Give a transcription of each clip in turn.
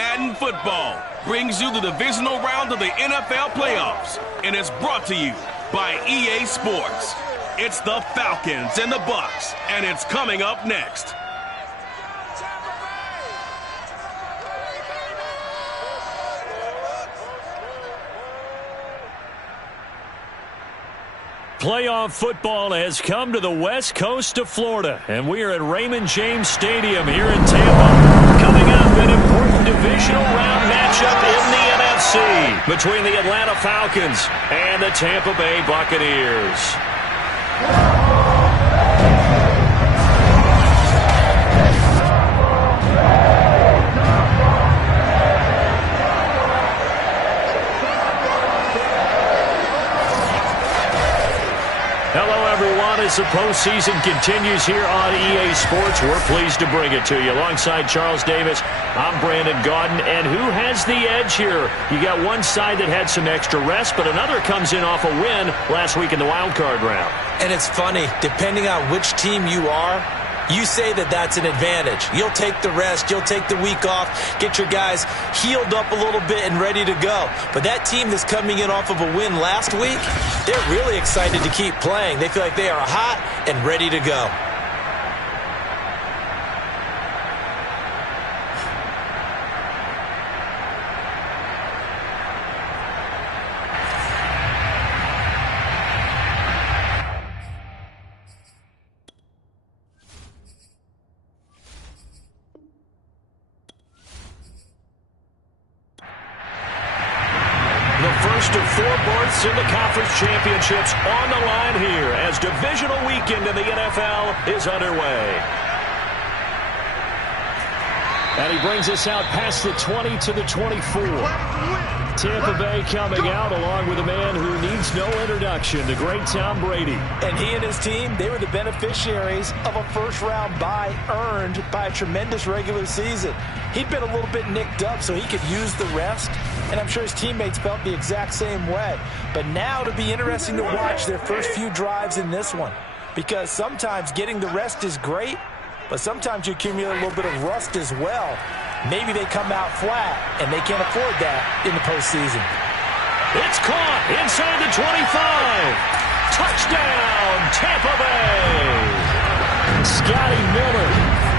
Madden Football brings you the divisional round of the NFL playoffs, and it's brought to you by EA Sports. It's the Falcons and the Bucs, and it's coming up next. Playoff football has come to the west coast of Florida, and we are at Raymond James Stadium here in Tampa. Coming up, an important divisional round matchup in the NFC between the Atlanta Falcons and the Tampa Bay Buccaneers. Hello, everyone. As the postseason continues here on EA Sports, we're pleased to bring it to you. Alongside Charles Davis, I'm Brandon Gaudin. And who has the edge here? You got one side that had some extra rest, but another comes in off a win last week in the wild card round. And it's funny, depending on which team you are, you say that that's an advantage. You'll take the rest. You'll take the week off, get your guys healed up a little bit and ready to go. But that team that's coming in off of a win last week, they're really excited to keep playing. They feel like they are hot and ready to go. First of four berths in the conference championships on the line here as divisional weekend in the NFL is underway. And he brings us out past the 20 to the 24. Tampa Bay coming out along with a man who needs no introduction, the great Tom Brady. And he and his team, they were the beneficiaries of a first-round bye earned by a tremendous regular season. He'd been a little bit nicked up so he could use the rest, and I'm sure his teammates felt the exact same way. But now it'll be interesting to watch their first few drives in this one, because sometimes getting the rest is great, but sometimes you accumulate a little bit of rust as well. Maybe they come out flat, and they can't afford that in the postseason. It's caught inside the 25. Touchdown, Tampa Bay. Scotty Miller,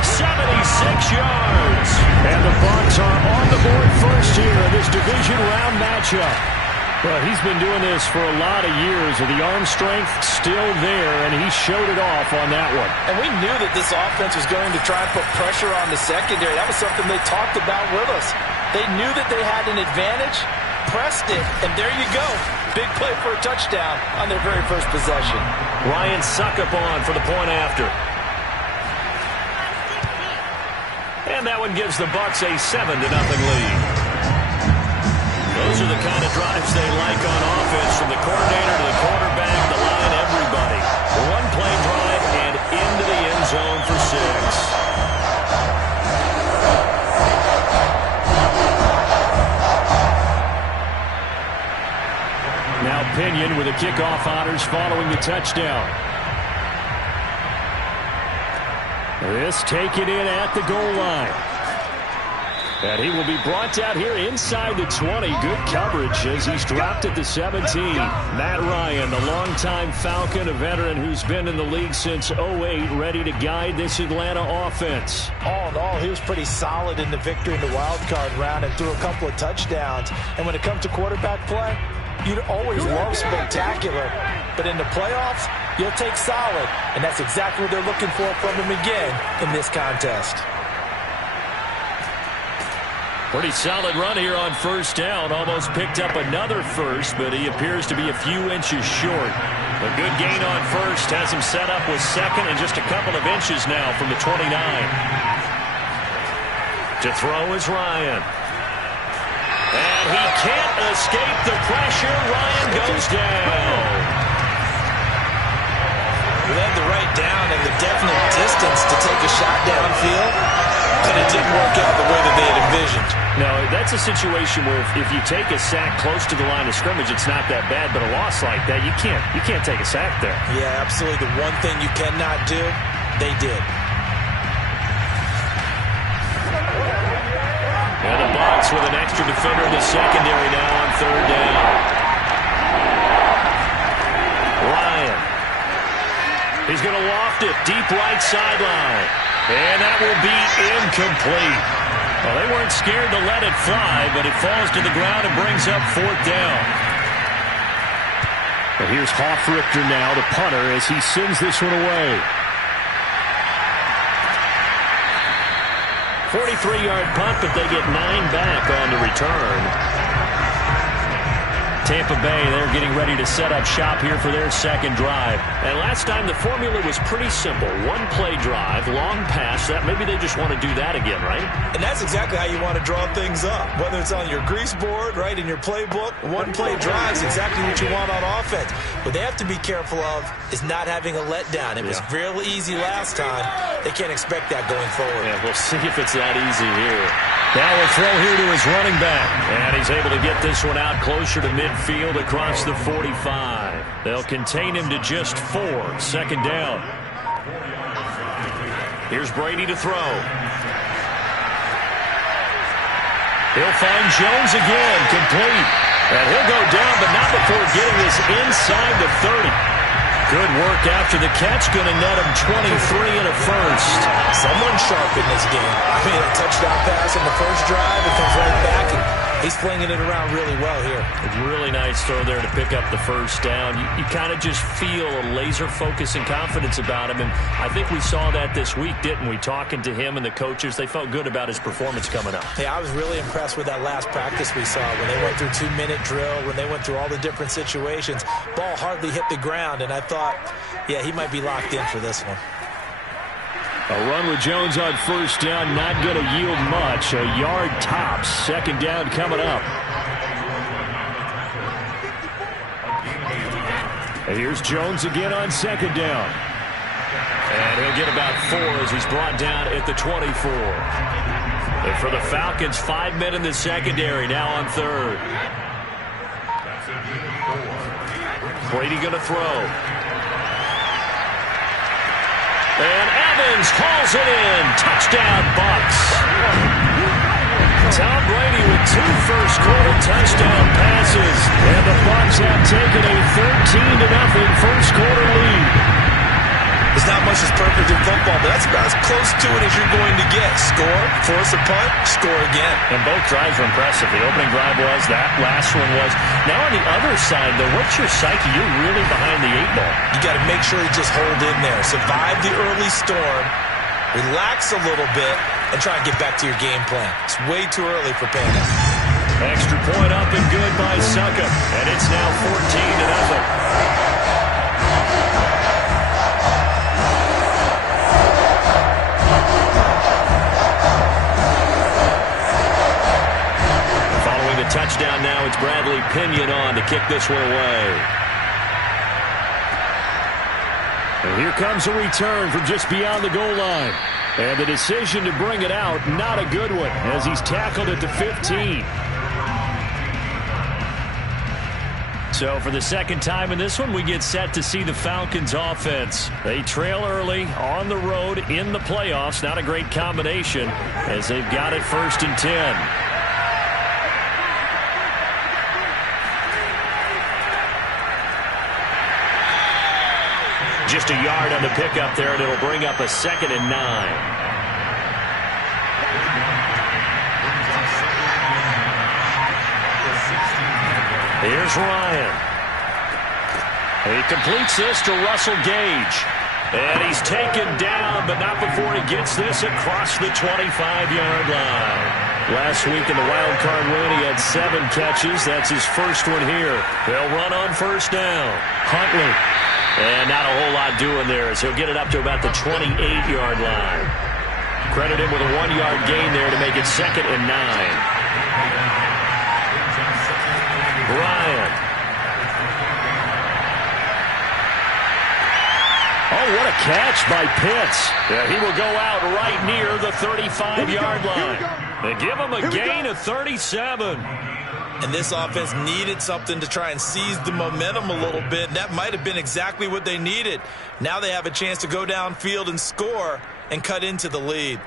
76 yards. And the Bucs are on the board first here in this division round matchup. Well, he's been doing this for a lot of years with the arm strength still there, and he showed it off on that one. And we knew that this offense was going to try and put pressure on the secondary. That was something they talked about with us. They knew that they had an advantage, pressed it, and there you go. Big play for a touchdown on their very first possession. Ryan Succop for the point after. And that one gives the Bucs a 7-0 lead. Those are the kind of drives they like on offense, from the coordinator to the quarterback, the line, everybody. One play drive and into the end zone for 6. Now Pinion with the kickoff honors following the touchdown. This taken in at the goal line. And he will be brought down here inside the 20. Good coverage as he's dropped at the 17. Matt Ryan, the longtime Falcon, a veteran who's been in the league since 08, ready to guide this Atlanta offense. All in all, he was pretty solid in the victory in the wild card round and threw a couple of touchdowns. And when it comes to quarterback play, you'd always love spectacular. But in the playoffs, you'll take solid. And that's exactly what they're looking for from him again in this contest. Pretty solid run here on first down. Almost picked up another first, but he appears to be a few inches short. A good gain on first has him set up with second and just a couple of inches now from the 29. To throw is Ryan. And he can't escape the pressure. Ryan goes down. He had the right down and the definite distance to take a shot downfield, but it didn't work out the way that they had envisioned. No, that's a situation where if you take a sack close to the line of scrimmage, it's not that bad, but a loss like that, you can't take a sack there. Yeah, absolutely. The one thing you cannot do, they did. And the Bucs with an extra defender in the secondary now on third down. Ryan. He's going to loft it deep right sideline. And that will be incomplete. Well, they weren't scared to let it fly, but it falls to the ground and brings up fourth down. But here's Hofrichter now, the punter, as he sends this one away. 43-yard punt, but they get 9 back on the return. Tampa Bay, they're getting ready to set up shop here for their second drive. And last time the formula was pretty simple. One-play drive, long pass. That maybe they just want to do that again, right? And that's exactly how you want to draw things up. Whether it's on your grease board, right, in your playbook, one-play drive is exactly what you want on offense. What they have to be careful of is not having a letdown. It was real easy last time. They can't expect that going forward. Yeah, we'll see if it's that easy here. Now a throw here to his running back. And he's able to get this one out closer to midfield across the 45. They'll contain him to just 4. Second down. Here's Brady to throw. He'll find Jones again, complete. And he'll go down, but not before getting this inside the 30. Good work after the catch. Going to net him 23 and a first. Someone sharp in this game. I mean, a touchdown pass on the first drive. It comes right back, and he's flinging it around really well here. A really nice throw there to pick up the first down. You kind of just feel a laser focus and confidence about him, and I think we saw that this week, didn't we? Talking to him and the coaches, they felt good about his performance coming up. Hey, I was really impressed with that last practice we saw when they went through 2-minute drill, when they went through all the different situations. Ball hardly hit the ground, and I thought, yeah, he might be locked in for this one. A run with Jones on first down, not going to yield much. A yard tops. Second down coming up. And here's Jones again on second down. And he'll get about 4 as he's brought down at the 24. And for the Falcons, 5 men in the secondary now on third. Brady going to throw. And Evans hauls it in. Touchdown, Bucs. Tom Brady with 2 first-quarter touchdown passes. And the Bucs have taken a 13-0 first-quarter lead. There's not much that's perfect in football, but that's about as close to it as you're going to get. Score, force a punt, score again. And both drives were impressive. The opening drive was, that last one was. Now on the other side, though, what's your psyche? You're really behind the 8 ball. You got to make sure you just hold in there. Survive the early storm, relax a little bit, and try and get back to your game plan. It's way too early for panic. Extra point up and good by Suckup. And it's now 14-0. Touchdown now. It's Bradley Pinion on to kick this one away. And here comes a return from just beyond the goal line. And the decision to bring it out, not a good one, as he's tackled at the 15. So for the second time in this one, we get set to see the Falcons offense. They trail early on the road in the playoffs. Not a great combination as they've got it 1st and 10. Just a yard on the pickup there, and it'll bring up a 2nd and 9. Here's Ryan. He completes this to Russell Gage. And he's taken down, but not before he gets this across the 25-yard line. Last week in the wild card win, he had 7 catches. That's his first one here. They'll run on first down. Huntley. And not a whole lot doing there as he'll get it up to about the 28-yard line. Credit him with a 1-yard gain there to make it 2nd and 9. Ryan. Oh, what a catch by Pitts. Yeah, he will go out right near the 35-yard line. They give him a gain of 37. And this offense needed something to try and seize the momentum a little bit. That might have been exactly what they needed. Now they have a chance to go downfield and score and cut into the lead.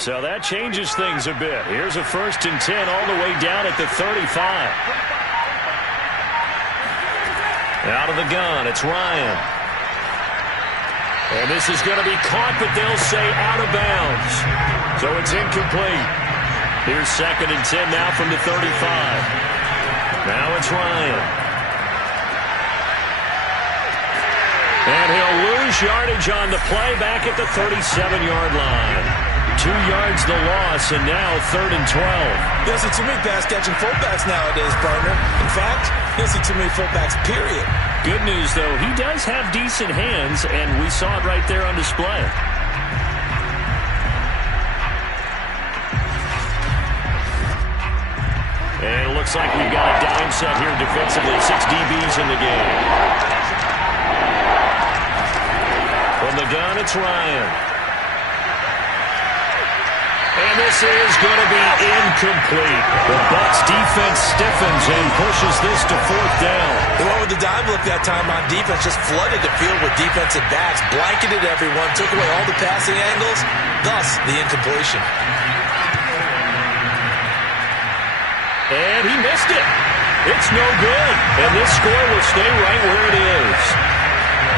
So that changes things a bit. Here's a 1st and 10 all the way down at the 35. Out of the gun, it's Ryan. And this is going to be caught, but they'll say out of bounds. So it's incomplete. Here's 2nd and 10 now from the 35. Now it's Ryan. And he'll lose yardage on the play back at the 37-yard line. 2 yards the loss, and now 3rd and 12. You don't see too many pass-catching fullbacks nowadays, partner. In fact, you don't see too many fullbacks, period. Good news, though, he does have decent hands, and we saw it right there on display. And it looks like we've got a dime set here defensively. 6 DBs in the game. From the gun, it's Ryan. And this is going to be incomplete. The Bucs defense stiffens and pushes this to 4th down. The one with the dime look that time on defense just flooded the field with defensive backs, blanketed everyone, took away all the passing angles, thus the incompletion. And he missed it. It's no good. And this score will stay right where it is.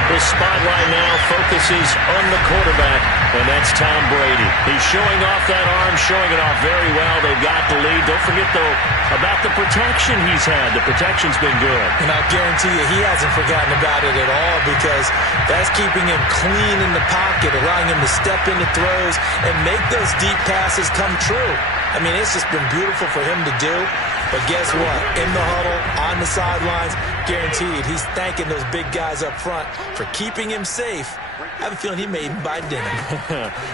The spotlight now focuses on the quarterback, and that's Tom Brady. He's showing off that arm, showing it off very well. They've got the lead. Don't forget, though, about the protection he's had. The protection's been good. And I'll guarantee you he hasn't forgotten about it at all, because that's keeping him clean in the pocket, allowing him to step into throws and make those deep passes come true. I mean, it's just been beautiful for him to do. But guess what? In the huddle, on the sidelines, guaranteed he's thanking those big guys up front for keeping him safe. I have a feeling he may even buy dinner.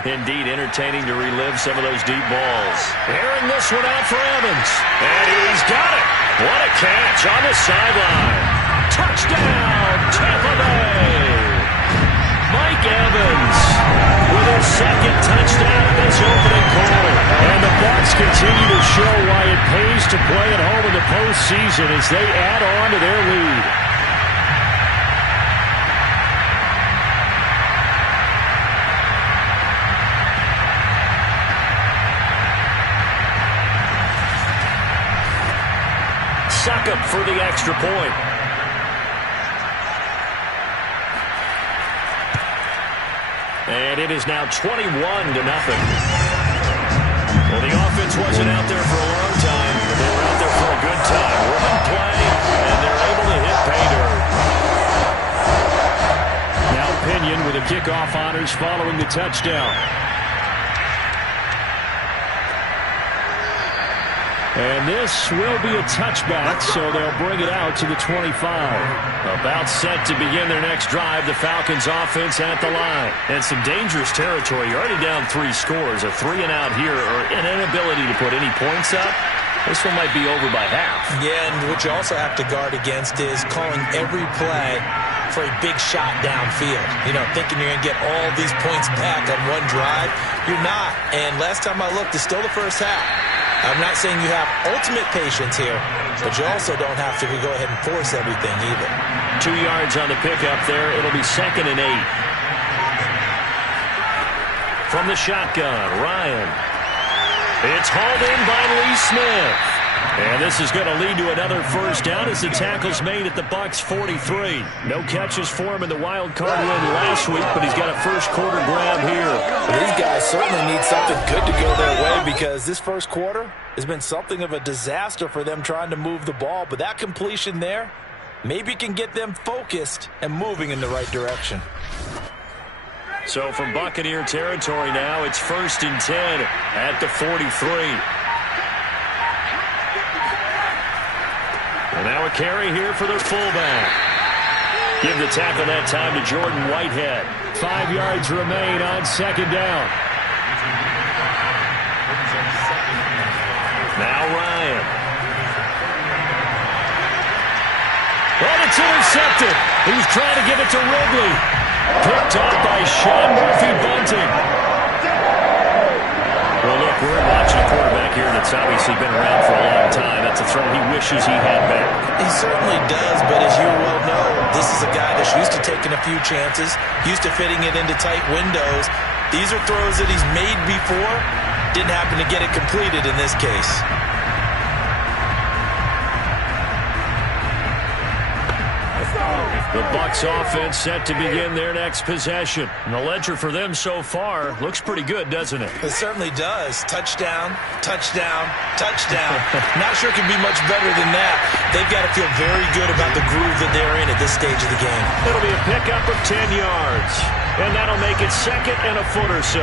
Indeed, entertaining to relive some of those deep balls. Airing this one out for Evans. And he's got it. What a catch on the sideline. Touchdown, Tampa Bay. Mike Evans with his 2nd touchdown in this opening quarter. And the Bucs continue to show why it pays to play at home in the postseason as they add on to their lead. Suck up for the extra point. And it is now 21-0. Well, the offense wasn't out there for a long time. They were out there for a good time. Run play, and they're able to hit pay dirt. Now Pinion with the kickoff honors following the touchdown. And this will be a touchback, so they'll bring it out to the 25. About set to begin their next drive, the Falcons offense at the line. And some dangerous territory. You're already down 3 scores. A 3-and-out here, or an inability to put any points up. This one might be over by half. Yeah, and what you also have to guard against is calling every play for a big shot downfield. You know, thinking you're going to get all these points back on one drive. You're not. And last time I looked, it's still the first half. I'm not saying you have ultimate patience here, but you also don't have to go ahead and force everything either. 2 yards on the pickup there. It'll be 2nd and 8. From the shotgun, Ryan. It's hauled in by Lee Smith. And this is going to lead to another first down as the tackle's made at the Bucs 43. No catches for him in the wild card win last week, but he's got a first quarter grab here. These guys certainly need something good to go their way, because this first quarter has been something of a disaster for them trying to move the ball. But that completion there maybe can get them focused and moving in the right direction. So from Buccaneer territory now, it's 1st and 10 at the 43. And now a carry here for their fullback. Give the tackle that time to Jordan Whitehead. 5 yards remain on 2nd down. Now Ryan. And it's intercepted. He was trying to give it to Ridley. Picked off by Sean Murphy-Bunting. Well, look, we're watching a quarterback here that's obviously been around for a long time. That's a throw he wishes he had back. He certainly does, but as you well know, this is a guy that's used to taking a few chances, used to fitting it into tight windows. These are throws that he's made before, Didn't happen to get it completed in this case. The Bucs offense set to begin their next possession. And the ledger for them so far looks pretty good, doesn't it? It certainly does. Touchdown, touchdown, touchdown. Not sure it can be much better than that. They've got to feel very good about the groove that they're in at this stage of the game. It'll be a pickup of 10 yards. And that'll make it second and a foot or so.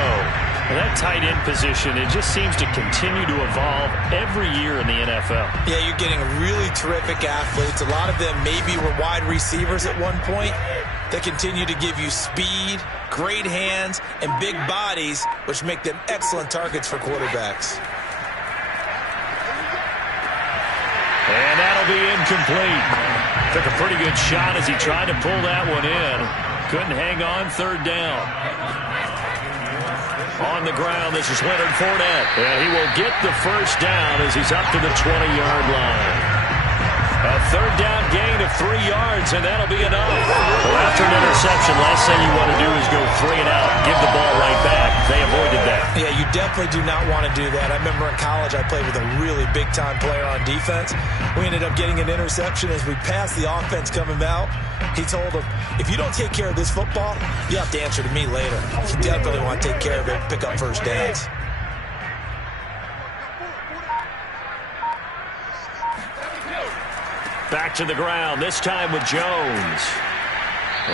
Well, that tight end position, it just seems to continue to evolve every year in the NFL. Yeah, you're getting really terrific athletes. A lot of them maybe were wide receivers at one point. They continue to give you speed, great hands, and big bodies, which make them excellent targets for quarterbacks. And that'll be incomplete. Took a pretty good shot as he tried to pull that one in. Couldn't hang on, third down. On the ground, this is Leonard Fournette. And he will get the first down as he's up to the 20-yard line. A third down gain of 3 yards, and that'll be enough. Well, after an interception, last thing you want to do is go 3 and out, give the ball right back. They avoided that. Yeah, you definitely do not want to do that. I remember in college I played with a really big-time player on defense. We ended up getting an interception as we passed the offense coming out. He told him, if you don't take care of this football, you have to answer to me later. You definitely want to take care of it, pick up first downs. Back to the ground, this time with Jones.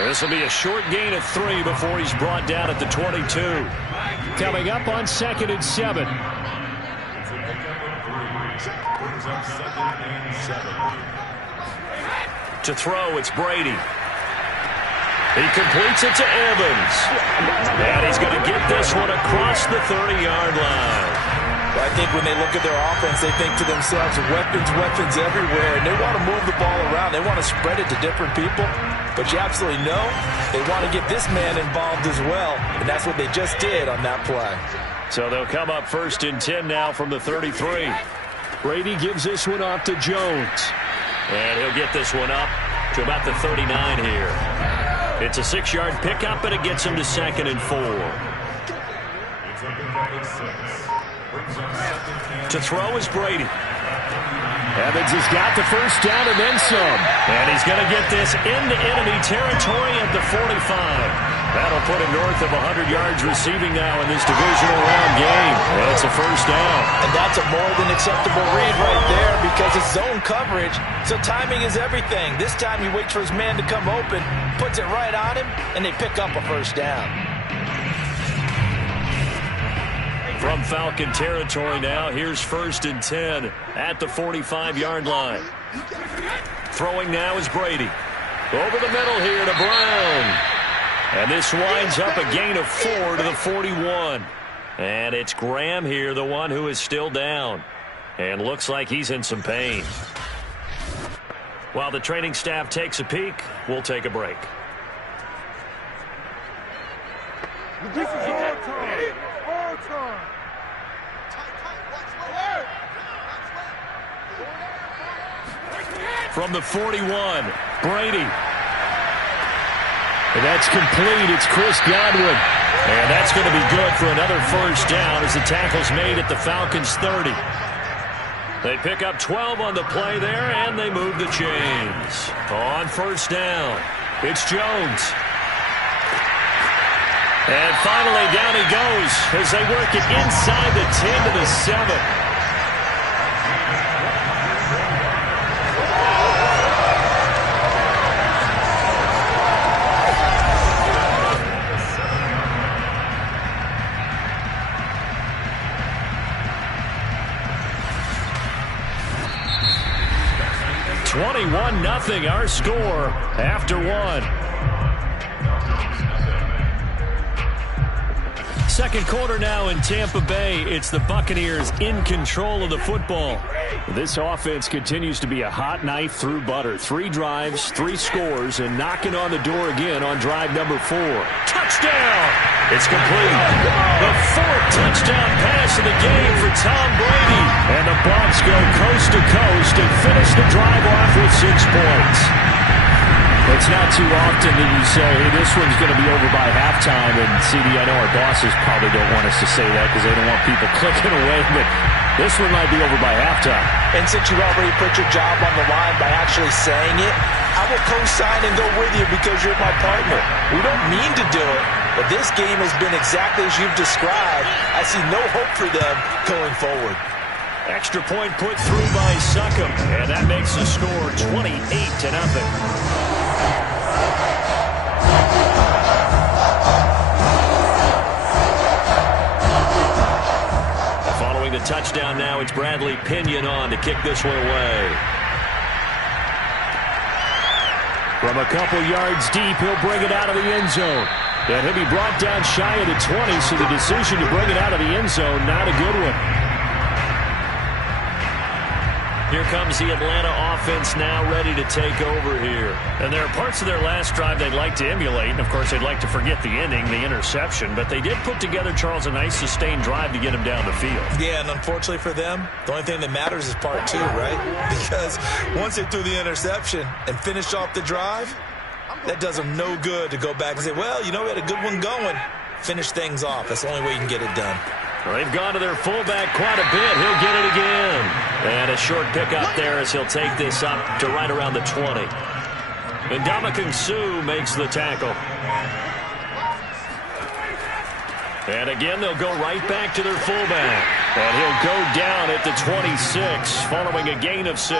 This will be a short gain of 3 before he's brought down at the 22. Coming up on 2nd and 7. To throw, it's Brady. He completes it to Evans. And he's going to get this one across the 30-yard line. I think when they look at their offense, they think to themselves, weapons, weapons everywhere. And they want to move the ball around. They want to spread it to different people. But you absolutely know they want to get this man involved as well. And that's what they just did on that play. So they'll come up 1st and 10 now from the 33. Brady gives this one off to Jones. And he'll get this one up to about the 39 here. It's a 6-yard pickup, and it gets him to 2nd and 4. To throw is Brady. Evans has got the first down and then some. And he's going to get this into enemy territory at the 45. That'll put him north of 100 yards receiving now in this divisional round game. And it's a first down. And that's a more than acceptable read right there because it's zone coverage, so timing is everything. This time he waits for his man to come open, puts it right on him, and they pick up a first down. From Falcon territory now, here's 1st and 10 at the 45-yard line. Throwing now is Brady. Over the middle here to Brown. And this winds up a gain of 4 to the 41. And it's Graham here, the one who is still down. And looks like he's in some pain. While the training staff takes a peek, we'll take a break. This is all time. All time. From the 41, Brady. And that's complete. It's Chris Godwin. And that's going to be good for another first down as the tackle's made at the Falcons' 30. They pick up 12 on the play there, and they move the chains. On first down, it's Jones. And finally, down he goes as they work it inside the 10 to the 7. Nothing, our score after 1. Second quarter now in Tampa Bay. It's the Buccaneers in control of the football. This offense continues to be a hot knife through butter. 3 drives, 3 scores, and knocking on the door again on drive number 4. Touchdown! It's complete. The 4th touchdown pass of the game for Tom Brady. And the Bucs go coast to coast and finish the drive off with 6 points. It's not too often that you say, hey, this one's going to be over by halftime. And, CD, I know our bosses probably don't want us to say that because they don't want people clicking away. But this one might be over by halftime. And since you already put your job on the line by actually saying it, I will co-sign and go with you because you're my partner. We don't mean to do it, but this game has been exactly as you've described. I see no hope for them going forward. Extra point put through by Succop, and that makes the score 28-0. Following the touchdown now, it's Bradley Pinion on to kick this one away. From a couple yards deep, he'll bring it out of the end zone. And he'll be brought down shy of the 20, so the decision to bring it out of the end zone, not a good one. Here comes the Atlanta offense now ready to take over here. And there are parts of their last drive they'd like to emulate. And, of course, they'd like to forget the ending, the interception. But they did put together, Charles, a nice sustained drive to get him down the field. Yeah, and unfortunately for them, the only thing that matters is part two, right? Because once they threw the interception and finished off the drive, that does them no good to go back and say, well, you know, we had a good one going. Finish things off. That's the only way you can get it done. Well, they've gone to their fullback quite a bit. He'll get it again. And a short pickup there as he'll take this up to right around the 20. And Ndamukong Suh makes the tackle. And again, they'll go right back to their fullback. And he'll go down at the 26, following a gain of 6.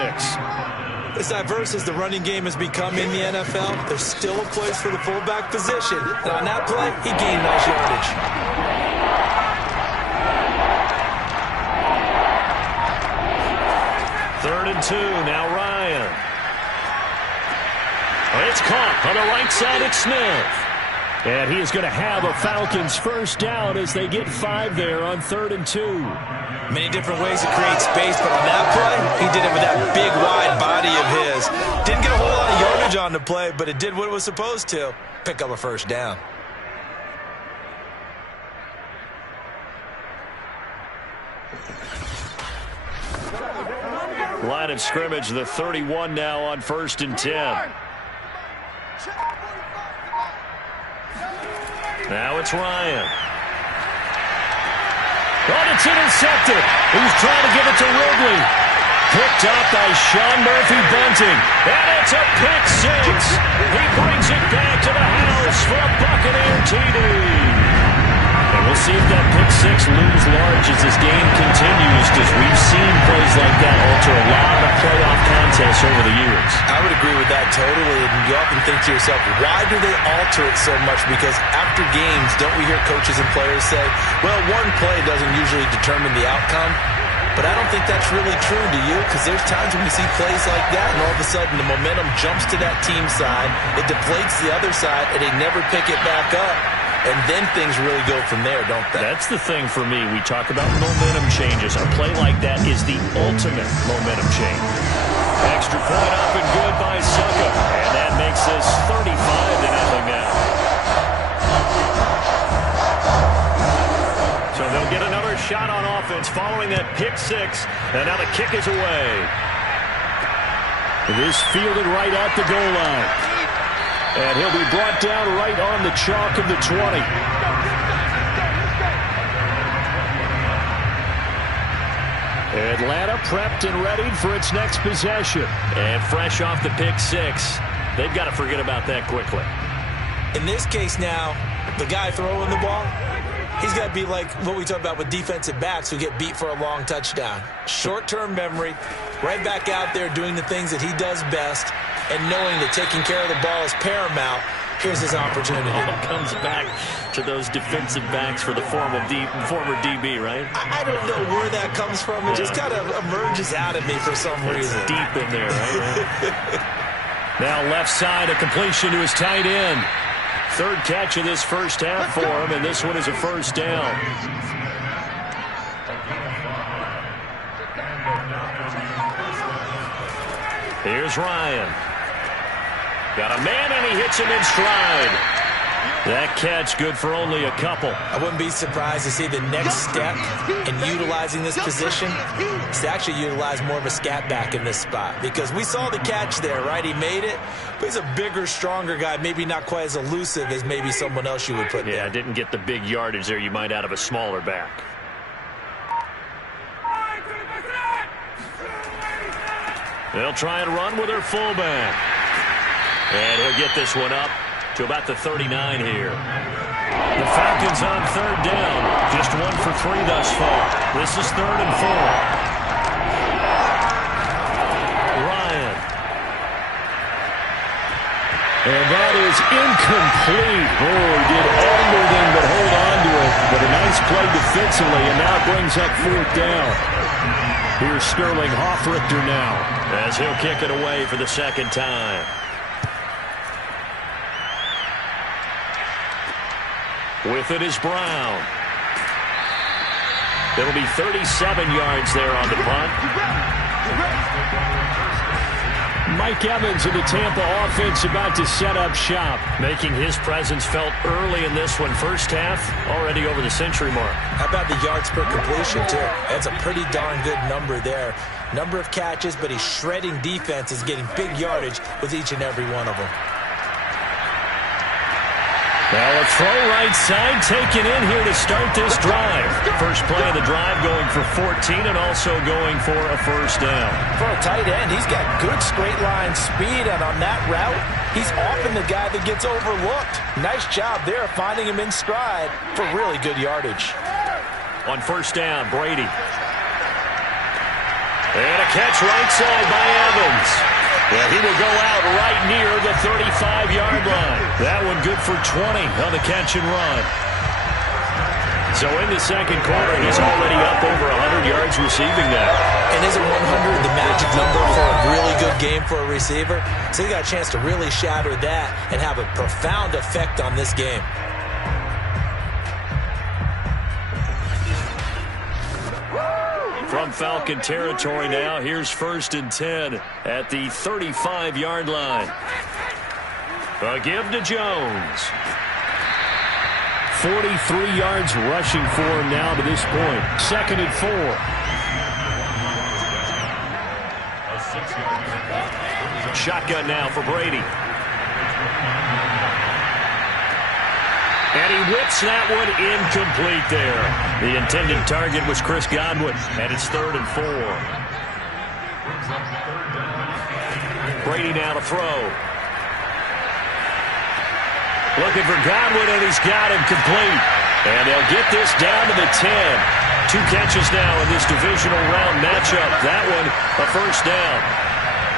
As diverse as the running game has become in the NFL, there's still a place for the fullback position. And on that play, he gained nice yardage. Third and 2, now Ryan. It's caught on the right side at Smith. And he is going to have a Falcons first down as they get 5 there on 3rd and 2. Many different ways to create space, but on that play, he did it with that big, wide body of his. Didn't get a whole lot of yardage on the play, but it did what it was supposed to. Pick up a first down. Line of scrimmage, the 31 now on 1st and 10. Now it's Ryan. Oh, it's intercepted. He's trying to give it to Ridley. Picked up by Sean Murphy-Bunting. And it's a pick 6. He brings it back to the house for a Buccaneer TD. And we'll see if that pick 6 looms large as this game continues, because we've seen plays like that alter a lot of playoff contests over the years. I would agree with that totally, and you often think to yourself, why do they alter it so much? Because after games, don't we hear coaches and players say, well, one play doesn't usually determine the outcome? But I don't think that's really true, do you? Because there's times when we see plays like that, and all of a sudden the momentum jumps to that team side, it deflates the other side, and they never pick it back up. And then things really go from there, don't they? That's the thing for me. We talk about momentum changes. A play like that is the ultimate momentum change. Extra point up and good by Succop. And that makes this 35-0 now. So they'll get another shot on offense following that pick 6. And now the kick is away. It is fielded right at the goal line. And he'll be brought down right on the chalk of the 20. Atlanta prepped and ready for its next possession. And fresh off the pick 6, they've got to forget about that quickly. In this case now, the guy throwing the ball, he's got to be like what we talk about with defensive backs who get beat for a long touchdown. Short-term memory, right back out there doing the things that he does best, and knowing that taking care of the ball is paramount. Here's his opportunity. All comes back to those defensive backs for the former DB, right? I don't know where that comes from. It just kind of emerges out of me for some reason. It's deep in there, right? Now left side, a completion to his tight end. Third catch of this first half for him, and this one is a first down. Here's Ryan. Got a man, and he hits him in stride. That catch good for only a couple. I wouldn't be surprised to see the next step in utilizing this position is to actually utilize more of a scat back in this spot, because we saw the catch there, right? He made it, but he's a bigger, stronger guy, maybe not quite as elusive as maybe someone else you would put there. Yeah, didn't get the big yardage there you might out of a smaller back. They'll try and run with their fullback. And he'll get this one up to about the 39 here. The Falcons on third down. Just 1 for 3 thus far. This is 3rd and 4. Ryan. And that is incomplete. Oh, he did everything but hold on to it. But a nice play defensively, and now it brings up 4th down. Here's Sterling Hoffrichter now, as he'll kick it away for the 2nd time. With it is Brown. It'll be 37 yards there on the punt. Mike Evans of the Tampa offense about to set up shop. Making his presence felt early in this one. First half, already over the century mark. How about the yards per completion, too? That's a pretty darn good number there. Number of catches, but he's shredding defenses, getting big yardage with each and every one of them. Now a throw right side taken in here to start this drive. First play of the drive going for 14 and also going for a 1st down. For a tight end, he's got good straight line speed, and on that route, he's often the guy that gets overlooked. Nice job there finding him in stride for really good yardage. On 1st down, Brady. And a catch right side by Evans. Yeah, he will go out right near the 35-yard line. That one good for 20 on the catch and run. So in the 2nd quarter, he's already up over 100 yards receiving that. And isn't 100 the magic number for a really good game for a receiver? So he got a chance to really shatter that and have a profound effect on this game. From Falcon territory now, here's 1st and 10 at the 35-yard line. A give to Jones. 43 yards rushing for him now to this point. 2nd and 4. Shotgun now for Brady. And he whips that one incomplete there. The intended target was Chris Godwin, and it's 3rd and 4. Brady now to throw. Looking for Godwin, and he's got him complete. And they'll get this down to the 10. 2 catches now in this divisional round matchup. That one, a 1st down.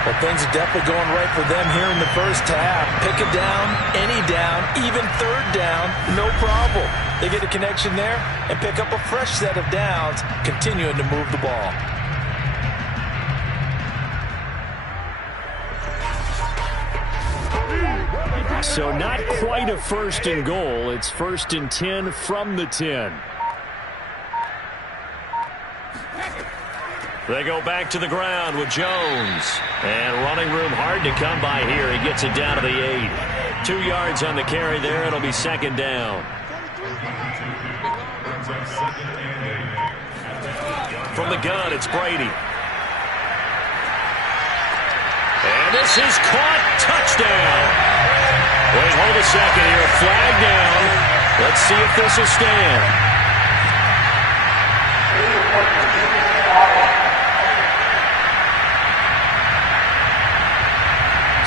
Well, things are definitely going right for them here in the first half. Pick a down, any down, even 3rd down, no problem. They get a connection there and pick up a fresh set of downs, continuing to move the ball. So not quite a 1st and goal. It's 1st and 10 from the 10. They go back to the ground with Jones. And running room hard to come by here. He gets it down to the 8. 2 yards on the carry there. It'll be 2nd down. From the gun, it's Brady. And this is caught. Touchdown. Wait, hold a second here. Flag down. Let's see if this will stand.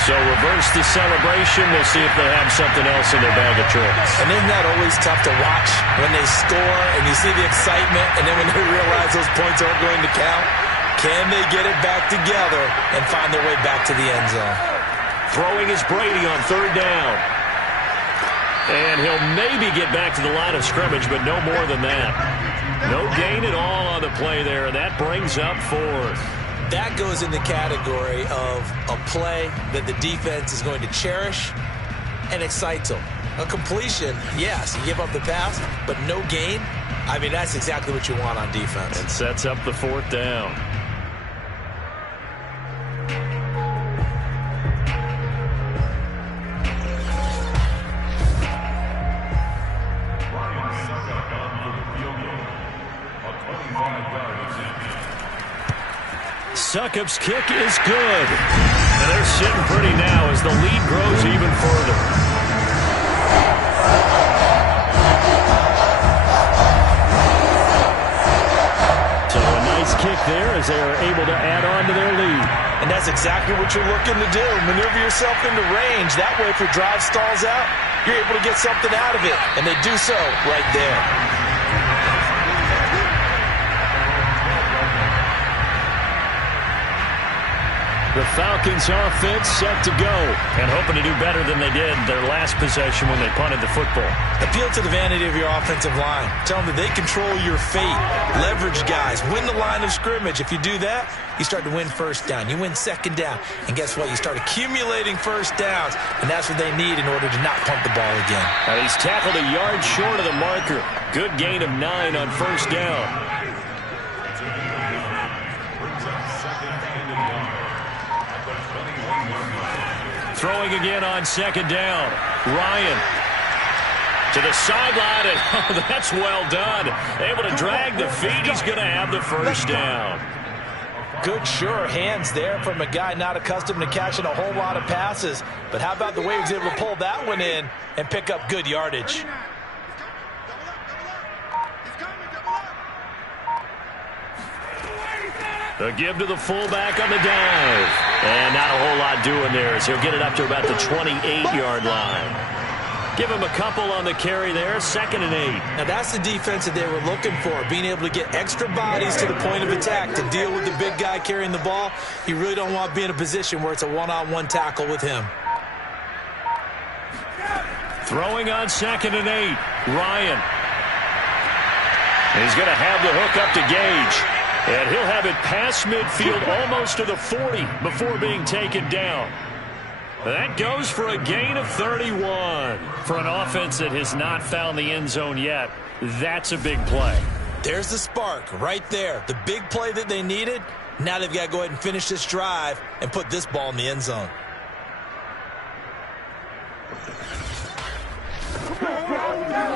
So reverse the celebration. We'll see if they have something else in their bag of tricks. And isn't that always tough to watch when they score and you see the excitement, and then when they realize those points aren't going to count? Can they get it back together and find their way back to the end zone? Throwing is Brady on 3rd down. And he'll maybe get back to the line of scrimmage, but no more than that. No gain at all on the play there, and that brings up 4th. That goes in the category of a play that the defense is going to cherish and excites them. A completion, yes, you give up the pass, but no gain. I mean, that's exactly what you want on defense. And sets up the 4th down. Succop's kick is good. And they're sitting pretty now as the lead grows even further. So a nice kick there as they are able to add on to their lead. And that's exactly what you're looking to do. Maneuver yourself into range. That way, if your drive stalls out, you're able to get something out of it. And they do so right there. The Falcons offense set to go and hoping to do better than they did their last possession when they punted the football. Appeal to the vanity of your offensive line. Tell them that they control your fate. Leverage guys. Win the line of scrimmage. If you do that, you start to win first down. You win second down. And guess what? You start accumulating first downs. And that's what they need in order to not punt the ball again. Now he's tackled a yard short of the marker. Good gain of 9 on first down. Throwing again on second down. Ryan to the sideline, and oh, that's well done. Able to drag the feet. He's going to have the first down. Good, sure hands there from a guy not accustomed to catching a whole lot of passes. But how about the way he was able to pull that one in and pick up good yardage? The give to the fullback on the dive. And not a whole lot doing there as he'll get it up to about the 28-yard line. Give him a couple on the carry there, 2nd and 8. Now that's the defense that they were looking for, being able to get extra bodies to the point of attack to deal with the big guy carrying the ball. You really don't want to be in a position where it's a one-on-one tackle with him. Throwing on 2nd and 8. Ryan. He's going to have the hook up to Gage. And he'll have it past midfield almost to the 40 before being taken down. That goes for a gain of 31. For an offense that has not found the end zone yet, that's a big play. There's the spark right there. The big play that they needed. Now they've got to go ahead and finish this drive and put this ball in the end zone.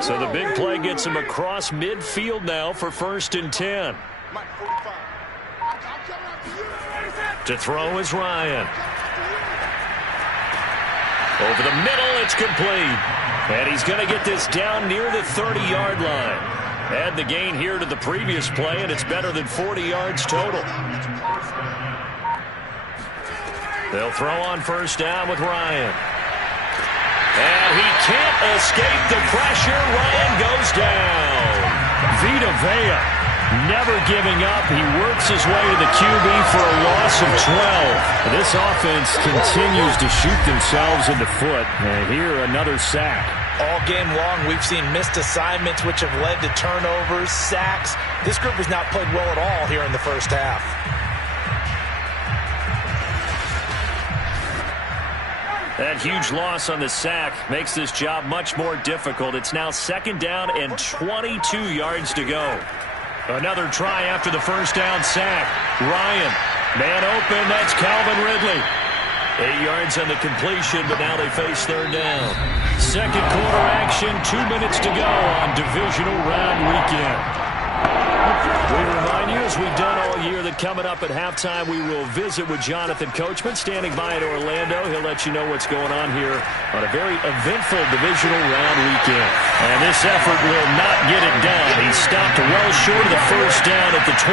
So the big play gets him across midfield now for 1st and 10. To throw is Ryan. Over the middle, it's complete. And he's going to get this down near the 30-yard line. Add the gain here to the previous play, and it's better than 40 yards total. They'll throw on first down with Ryan. And he can't escape the pressure. Ryan goes down. Vita Vea. Never giving up. He works his way to the QB for a loss of 12. This offense continues to shoot themselves in the foot. And here, another sack. All game long, we've seen missed assignments, which have led to turnovers, sacks. This group has not played well at all here in the first half. That huge loss on the sack makes this job much more difficult. It's now 2nd down and 22 yards to go. Another try after the first down sack. Ryan, man open, that's Calvin Ridley. 8 yards on the completion, but now they face 3rd down. Second quarter action, 2 minutes to go on Divisional Round Weekend. We remind you, as we've done all year, that coming up at halftime, we will visit with Jonathan Coachman, standing by in Orlando. He'll let you know what's going on here on a very eventful Divisional Round Weekend. And this effort will not get it done. He stopped well short of the first down at the 29.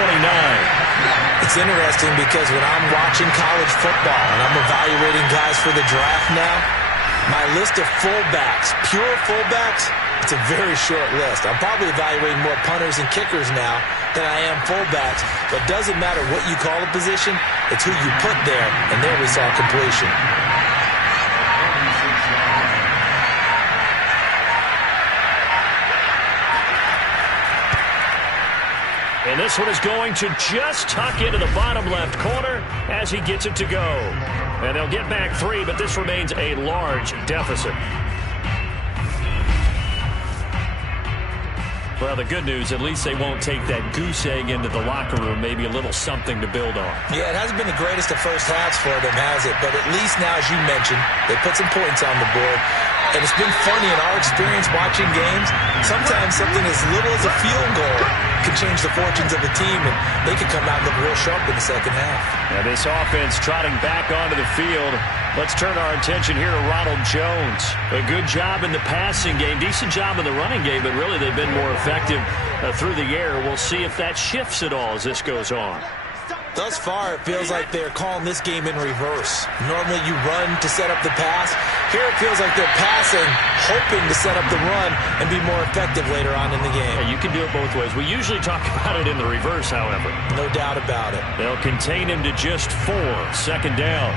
It's interesting because when I'm watching college football and I'm evaluating guys for the draft now, my list of fullbacks, pure fullbacks, it's a very short list. I'm probably evaluating more punters and kickers now than I am fullbacks. But it doesn't matter what you call a position, it's who you put there. And there we saw completion. And this one is going to just tuck into the bottom left corner as he gets it to go. And they'll get back 3, but this remains a large deficit. Well, the good news, at least they won't take that goose egg into the locker room, maybe a little something to build on. Yeah, it hasn't been the greatest of first halves for them, has it? But at least now, as you mentioned, they put some points on the board. And it's been funny in our experience watching games. Sometimes something as little as a field goal can change the fortunes of the team, and they could come out and look real sharp in the second half. And this offense trotting back onto the field. Let's turn our attention here to Ronald Jones. A good job in the passing game, decent job in the running game, but really they've been more effective through the air. We'll see if that shifts at all as this goes on. Thus far, it feels like they're calling this game in reverse. Normally you run to set up the pass. Here it feels like they're passing, hoping to set up the run and be more effective later on in the game. Yeah, you can do it both ways. We usually talk about it in the reverse, however. No doubt about it. They'll contain him to just 4. Second down.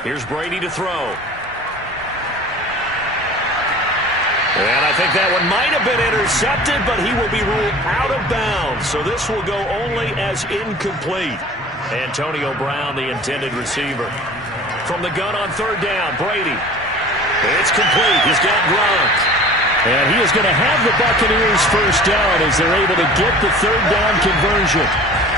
Here's Brady to throw. And I think that one might have been intercepted, but he will be ruled out of bounds. So this will go only as incomplete. Antonio Brown, the intended receiver. From the gun on third down, Brady. It's complete. He's got Gronk. And he is going to have the Buccaneers first down as they're able to get the third down conversion.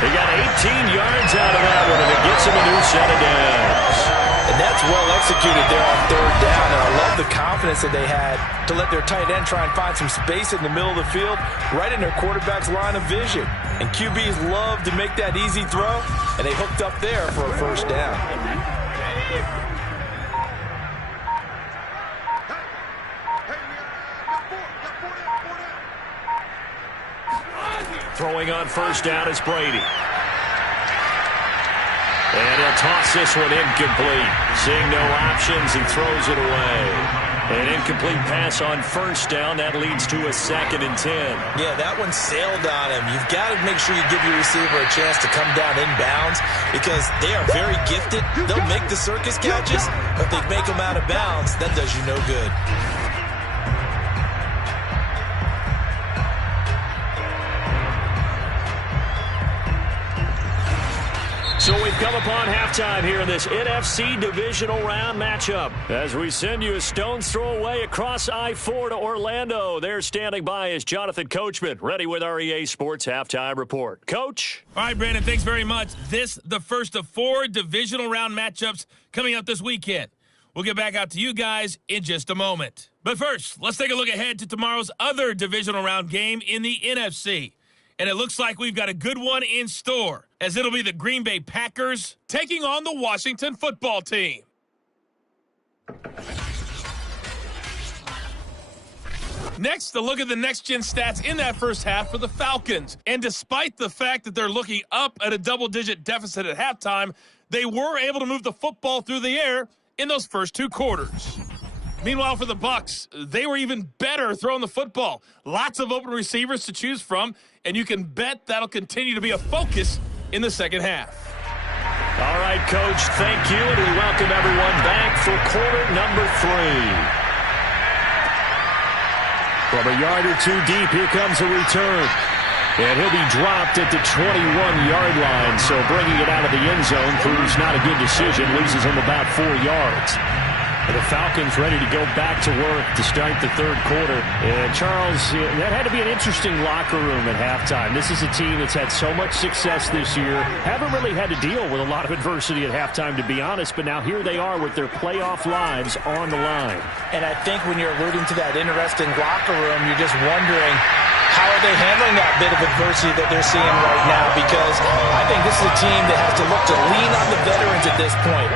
They got 18 yards out of that one, and it gets him a new set of downs. And that's well executed there on third down. And I love the confidence that they had to let their tight end try and find some space in the middle of the field, right in their quarterback's line of vision. And QBs love to make that easy throw, and they hooked up there for a first down. Throwing on first down is Brady. And he'll toss this one incomplete. Seeing no options, he throws it away. An incomplete pass on first down. That leads to a 2nd and 10. Yeah, that one sailed on him. You've got to make sure you give your receiver a chance to come down inbounds because they are very gifted. They'll make the circus catches, but if they make them out of bounds, that does you no good. So we've come upon halftime here in this NFC Divisional Round matchup. As we send you a stone's throw away across I-4 to Orlando. There standing by is Jonathan Coachman, ready with our EA Sports Halftime Report. Coach? All right, Brandon, thanks very much. This, the first of 4 Divisional Round matchups coming up this weekend. We'll get back out to you guys in just a moment. But first, let's take a look ahead to tomorrow's other Divisional Round game in the NFC. And it looks like we've got a good one in store, as it'll be the Green Bay Packers taking on the Washington football team. Next, a look at the next-gen stats in that first half for the Falcons. And despite the fact that they're looking up at a double-digit deficit at halftime, they were able to move the football through the air in those first 2 quarters. Meanwhile, for the Bucs, they were even better throwing the football. Lots of open receivers to choose from, and you can bet that'll continue to be a focus in the second half. All right, Coach, thank you, and we welcome everyone back for quarter number 3. From a yard or 2 deep, here comes a return. And he'll be dropped at the 21-yard line, so bringing it out of the end zone proves not a good decision, loses him about 4 yards. And the Falcons ready to go back to work to start the third quarter. And, Charles, that had to be an interesting locker room at halftime. This is a team that's had so much success this year. Haven't really had to deal with a lot of adversity at halftime, to be honest. But now here they are with their playoff lives on the line. And I think when you're alluding to that interesting locker room, you're just wondering, how are they handling that bit of adversity that they're seeing right now? Because I think this is a team that has to look to lean on the veterans at this point.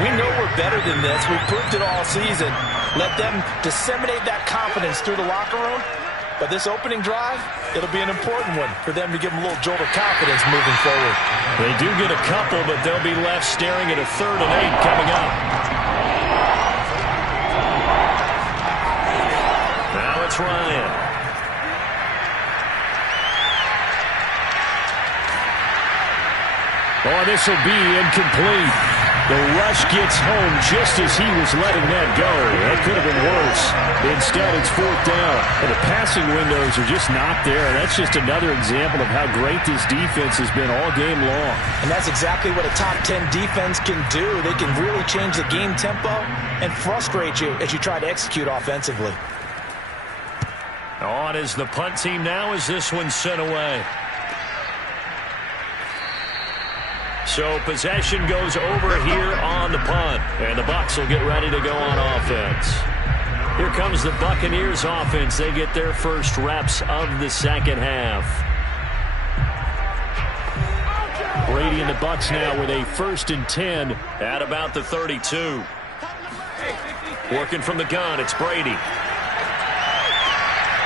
We know we're better than this. We've proved it all season. Let them disseminate that confidence through the locker room. But this opening drive, it'll be an important one for them to give them a little jolt of confidence moving forward. They do get a couple, but they'll be left staring at a 3rd and 8 coming up. Now it's Ryan. Oh, this will be incomplete. The rush gets home just as he was letting that go. That could have been worse. Instead, it's 4th down. And the passing windows are just not there. That's just another example of how great this defense has been all game long. And that's exactly what a top 10 defense can do. They can really change the game tempo and frustrate you as you try to execute offensively. On is the punt team now as this one's sent away. So possession goes over here on the punt. And the Bucs will get ready to go on offense. Here comes the Buccaneers offense. They get their first reps of the second half. Brady and the Bucs now with a 1st and 10 at about the 32. Working from the gun, it's Brady.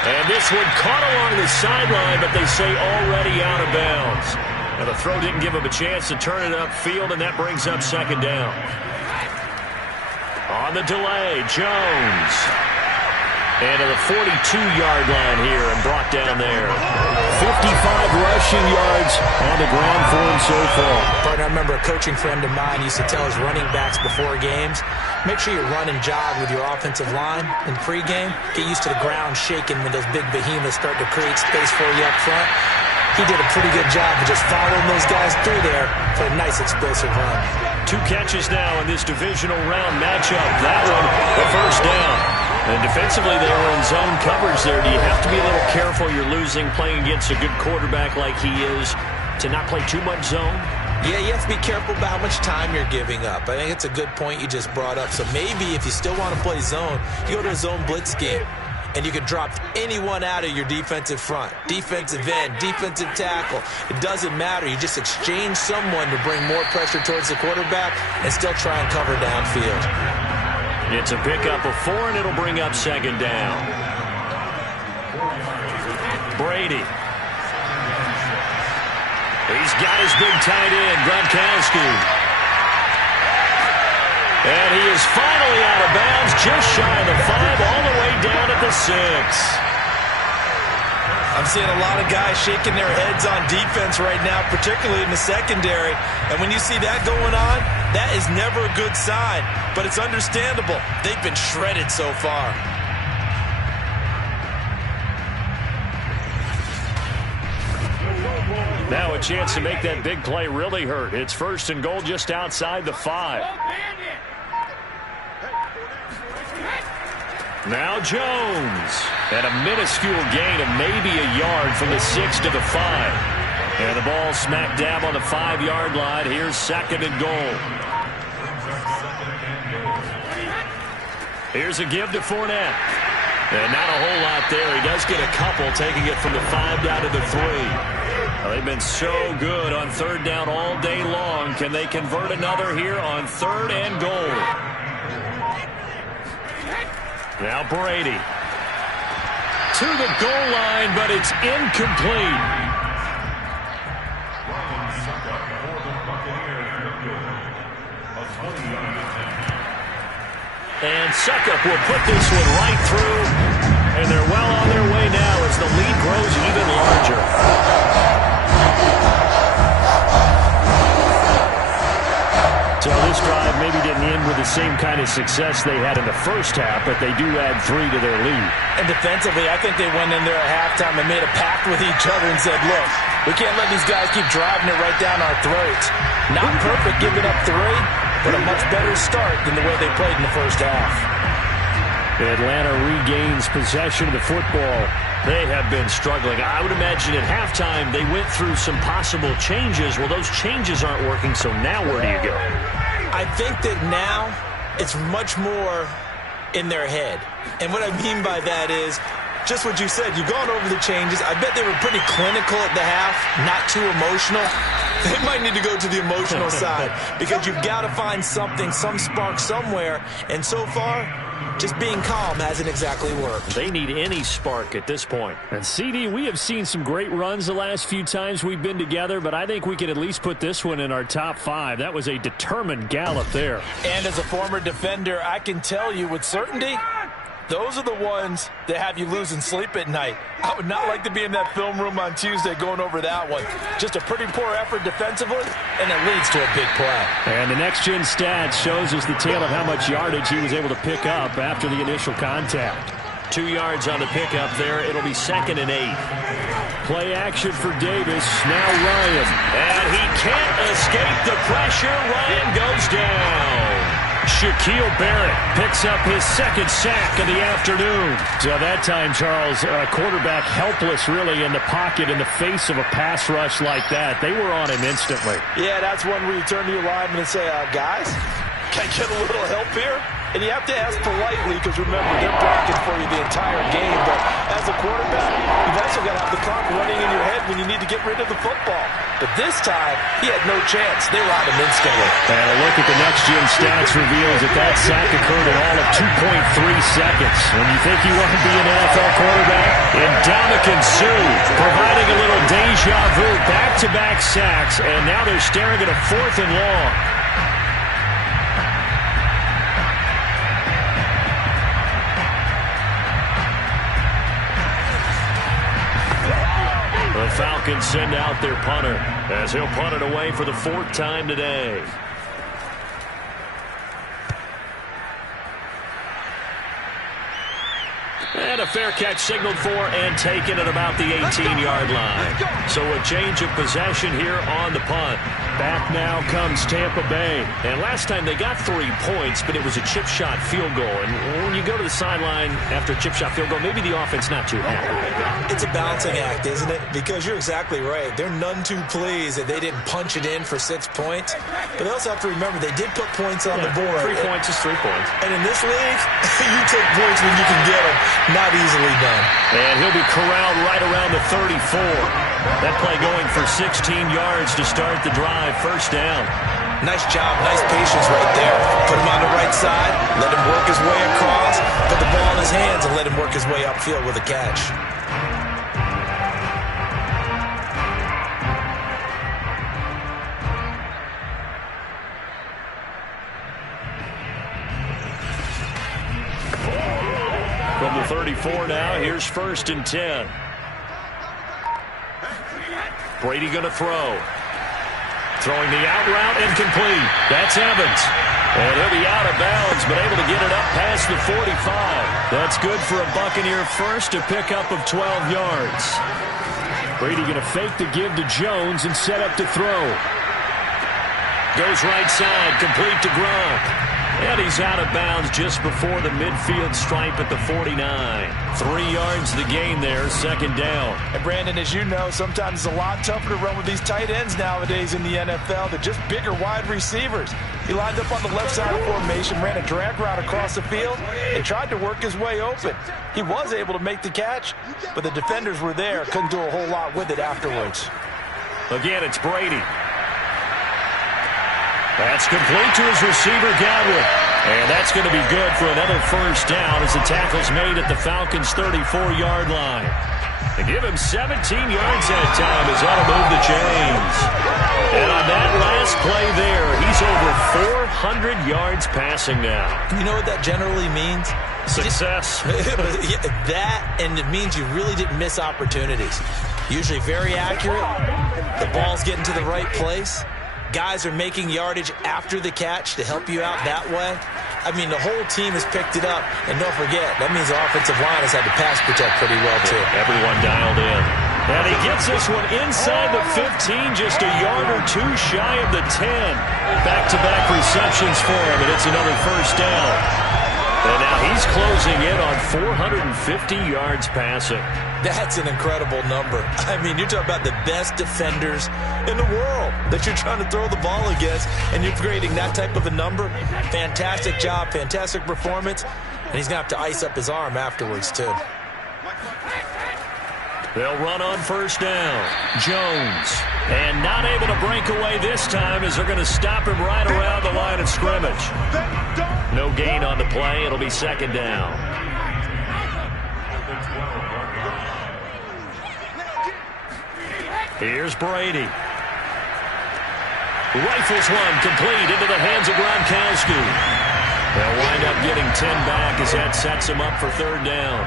And this one caught along the sideline, but they say already out of bounds. And the throw didn't give him a chance to turn it upfield, and that brings up 2nd down. On the delay, Jones. And to the 42-yard line here and brought down there. 55 rushing yards on the ground for him so far. Partner, I remember a coaching friend of mine used to tell his running backs before games, make sure you run and jog with your offensive line in pregame. Get used to the ground shaking when those big behemoths start to create space for you up front. He did a pretty good job of just following those guys through there for a nice explosive run. 2 catches now in this divisional round matchup. That one, the 1st down. And defensively, they were in zone coverage there. Do you have to be a little careful? You're losing, playing against a good quarterback like he is, to not play too much zone? Yeah, you have to be careful about how much time you're giving up. I think it's a good point you just brought up. So maybe if you still want to play zone, you go to a zone blitz scheme. And you can drop anyone out of your defensive front. Defensive end, defensive tackle. It doesn't matter. You just exchange someone to bring more pressure towards the quarterback and still try and cover downfield. It's a pickup of 4, and it'll bring up 2nd down. Brady. He's got his big tight end, Gronkowski. And he is finally out of bounds, just shy of the 5, all the way down at the 6. I'm seeing a lot of guys shaking their heads on defense right now, particularly in the secondary. And when you see that going on, that is never a good sign. But it's understandable. They've been shredded so far. Now a chance to make that big play really hurt. It's 1st and goal just outside the 5. Now Jones. And a minuscule gain of maybe a yard from the 6 to the 5. And the ball smack dab on the 5-yard line. Here's 2nd and goal. Here's a give to Fournette. And not a whole lot there. He does get a couple, taking it from the 5 down to the 3. Well, they've been so good on 3rd down all day long. Can they convert another here on 3rd and goal? Now Brady. To the goal line, but it's incomplete. And Suckup will put this one right through. And they're well on their way now as the lead grows even larger. So this drive maybe didn't end with the same kind of success they had in the first half, but they do add 3 to their lead. And defensively, I think they went in there at halftime and made a pact with each other and said, look, we can't let these guys keep driving it right down our throats. Not perfect giving up 3, but a much better start than the way they played in the first half. Atlanta regains possession of the football. They have been struggling. I would imagine at halftime they went through some possible changes. Well, those changes aren't working, so now where do you go? I think that now it's much more in their head. And what I mean by that is just what you said. You've gone over the changes. I bet they were pretty clinical at the half, not too emotional. They might need to go to the emotional side because you've got to find something, some spark somewhere. And so far, just being calm hasn't exactly worked. They need any spark at this point. And CD, we have seen some great runs the last few times we've been together, but I think we can at least put this one in our top 5. That was a determined gallop there. And as a former defender, I can tell you with certainty, those are the ones that have you losing sleep at night. I would not like to be in that film room on Tuesday going over that one. Just a pretty poor effort defensively, and it leads to a big play. And the next-gen stats shows us the tale of how much yardage he was able to pick up after the initial contact. 2 yards on the pickup there. It'll be 2nd and 8. Play action for Davis. Now Ryan. And he can't escape the pressure. Ryan goes down. Shaquille Barrett picks up his second sack of the afternoon. So that time, Charles, quarterback helpless really in the pocket in the face of a pass rush like that. They were on him instantly. Yeah, that's one where you turn to your lineman and say, guys, can I get a little help here? And you have to ask politely because, remember, they're blocking for you the entire game. But as a quarterback, you've also got to have the clock running in your head when you need to get rid of the football. But this time, he had no chance. They were on him instantly. And a look at the next-gen stats reveals that sack occurred in all of 2.3 seconds. When you think you want to be an NFL quarterback, Ndamukong Suh providing a little deja vu, back-to-back sacks, and now they're staring at a 4th and long. The Falcons send out their punter as he'll punt it away for the 4th time today. And a fair catch signaled for and taken at about the 18-yard line. So a change of possession here on the punt. Back now comes Tampa Bay. And last time they got 3 points, but it was a chip shot field goal. And when you go to the sideline after a chip shot field goal, maybe the offense not too happy. It's a balancing act, isn't it? Because you're exactly right. They're none too pleased that they didn't punch it in for 6 points. But they also have to remember they did put points on the board. 3 points is 3 points. And in this league, you take points when you can get them. Not easily done. And he'll be corralled right around the 34. That play going for 16 yards to start the drive. First down. Nice job. Nice patience right there. Put him on the right side. Let him work his way across. Put the ball in his hands and let him work his way upfield with a catch. From the 34 now, here's 1st and 10. Brady going to throw. Throwing the out route incomplete. That's Evans. And he'll be out of bounds, but able to get it up past the 45. That's good for a Buccaneer first, a pickup of 12 yards. Brady going to fake the give to Jones and set up to throw. Goes right side, complete to Gronk. And he's out of bounds just before the midfield stripe at the 49. 3 yards the gain there, 2nd down. And Brandon, as you know, sometimes it's a lot tougher to run with these tight ends nowadays in the NFL. They're just bigger wide receivers. He lined up on the left side of formation, ran a drag route across the field, and tried to work his way open. He was able to make the catch, but the defenders were there. Couldn't do a whole lot with it afterwards. Again, it's Brady. That's complete to his receiver, Godwin. And that's going to be good for another first down as the tackle's made at the Falcons' 34-yard line. They give him 17 yards that time as that'll move the chains. And on that last play there, he's over 400 yards passing now. You know what that generally means? Success. That, and it means you really didn't miss opportunities. Usually very accurate. The ball's getting to the right place. Guys are making yardage after the catch to help you out that way. I mean, the whole team has picked it up. And don't forget, that means the offensive line has had to pass protect pretty well, too. Everyone dialed in. And he gets this one inside the 15, just a yard or two shy of the 10. Back-to-back receptions for him, and it's another first down. And now he's closing in on 450 yards passing. That's an incredible number. I mean, you're talking about the best defenders in the world that you're trying to throw the ball against, and you're creating that type of a number. Fantastic job, fantastic performance, and he's going to have to ice up his arm afterwards, too. They'll run on first down. Jones. And not able to break away this time as they're going to stop him right around the line of scrimmage. No gain on the play. It'll be 2nd down. Here's Brady. Rifles one complete into the hands of Gronkowski. They'll wind up getting 10 back as that sets him up for 3rd down.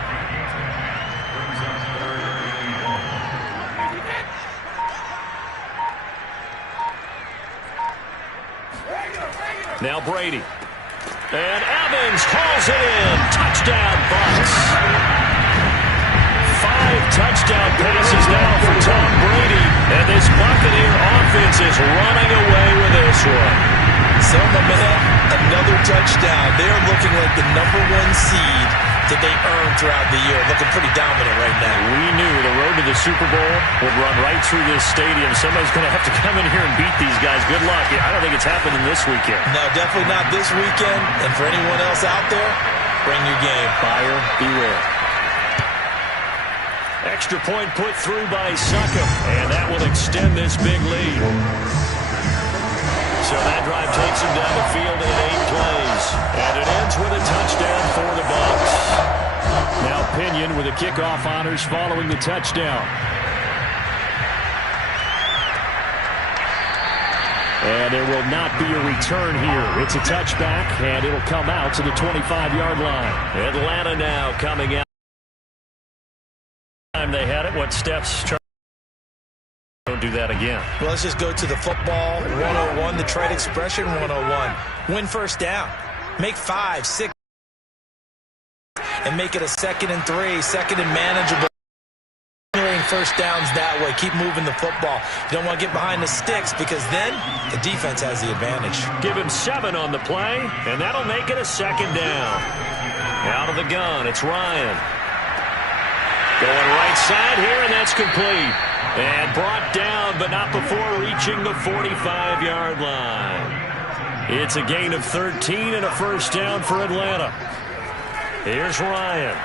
Now Brady. And Evans hauls it in. Touchdown, Bucs. 5 touchdown passes now for Tom Brady. And this Buccaneer offense is running away with this one. some momentum, another touchdown. They're looking like the #1 seed that they earned throughout the year. Looking pretty dominant right now. We knew the road to the Super Bowl would run right through this stadium. Somebody's going to have to come in here and beat these guys. Good luck. I don't think it's happening this weekend. No, definitely not this weekend. And for anyone else out there, bring your game. Buyer beware. Extra point put through by Succop, and that will extend this big lead. So that drive takes him down the field in 8 plays, and it ends with a touchdown for the Bucs. Now Pinion with the kickoff honors following the touchdown. And there will not be a return here. It's a touchback, and it'll come out to the 25-yard line. Atlanta now coming out. They had it. What steps? Don't do that again. Well, let's just go to the football 101, the trade expression 101. Win first down. Make 5, 6, and make it a 2nd and 3, 2nd and manageable. First downs that way. Keep moving the football. You don't want to get behind the sticks because then the defense has the advantage. Give him 7 on the play, and that'll make it a 2nd down. Out of the gun, it's Ryan. Going right side here, and that's complete. And brought down, but not before reaching the 45-yard line. It's a gain of 13 and a first down for Atlanta. Here's Ryan.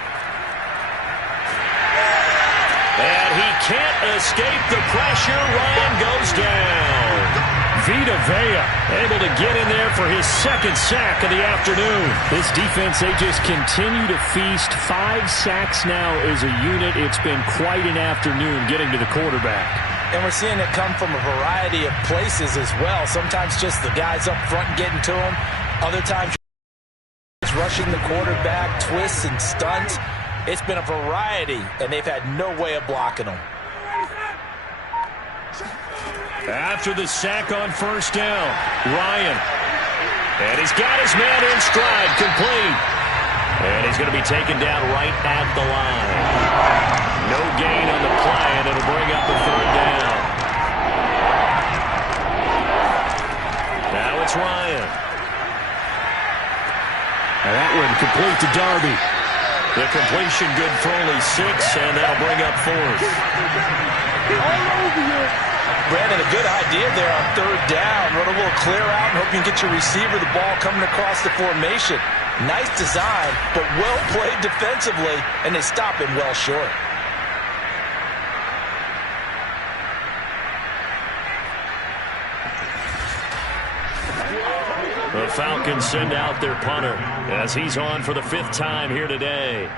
And he can't escape the pressure. Ryan goes down. Vita Vea able to get in there for his 2nd sack of the afternoon. This defense, they just continue to feast. 5 sacks now as a unit. It's been quite an afternoon getting to the quarterback. And we're seeing it come from a variety of places as well. Sometimes just the guys up front getting to him. Other times rushing the quarterback, twists and stunts. It's been a variety, and they've had no way of blocking them. After the sack on first down, Ryan. And he's got his man in stride, complete. And he's going to be taken down right at the line. No gain on the play, and it'll bring up a 3rd down. Now it's Ryan. And that one complete to Darby. The completion good for only 6, and that'll bring up 4th. Brandon, a good idea there on 3rd down. Run a little clear out and hope you can get your receiver the ball coming across the formation. Nice design, but well played defensively, and they stop him well short. The Falcons send out their punter as he's on for the 5th time here today.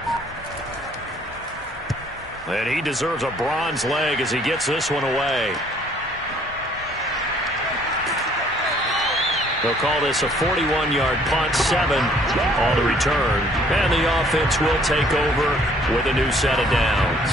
And he deserves a bronze leg as he gets this one away. They'll call this a 41-yard punt, 7 on the return. And the offense will take over with a new set of downs.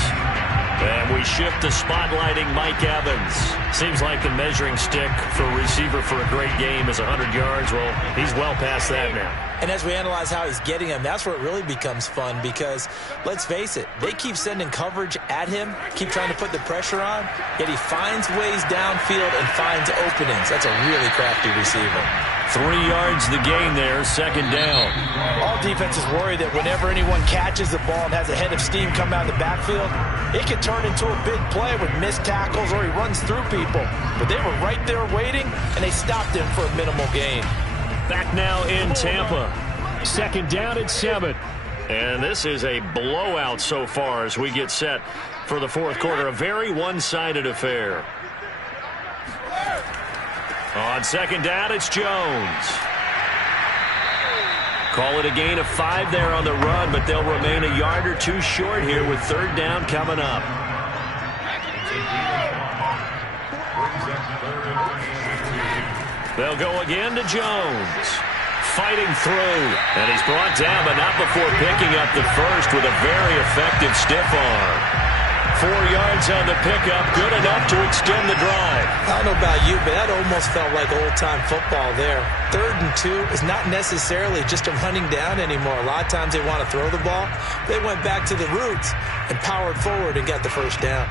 And we shift to spotlighting Mike Evans. Seems like the measuring stick for a receiver for a great game is 100 yards. Well, he's well past that now. And as we analyze how he's getting him, that's where it really becomes fun because, let's face it, they keep sending coverage at him, keep trying to put the pressure on, yet he finds ways downfield and finds openings. That's a really crafty receiver. 3 yards the gain there, 2nd down. All defenses worry that whenever anyone catches the ball and has a head of steam come out of the backfield, it can turn into a big play with missed tackles or he runs through people. But they were right there waiting, and they stopped him for a minimal gain. Back now in Tampa. 2nd down at 7. And this is a blowout so far as we get set for the 4th quarter. A very one-sided affair. On 2nd down, it's Jones. Call it a gain of 5 there on the run, but they'll remain a yard or 2 short here with 3rd down coming up. They'll go again to Jones. Fighting through. And he's brought down, but not before picking up the first with a very effective stiff arm. 4 yards on the pickup, good enough to extend the drive. I don't know about you, but that almost felt like old-time football there. 3rd and 2 is not necessarily just a running down anymore. A lot of times they want to throw the ball. They went back to the roots and powered forward and got the first down.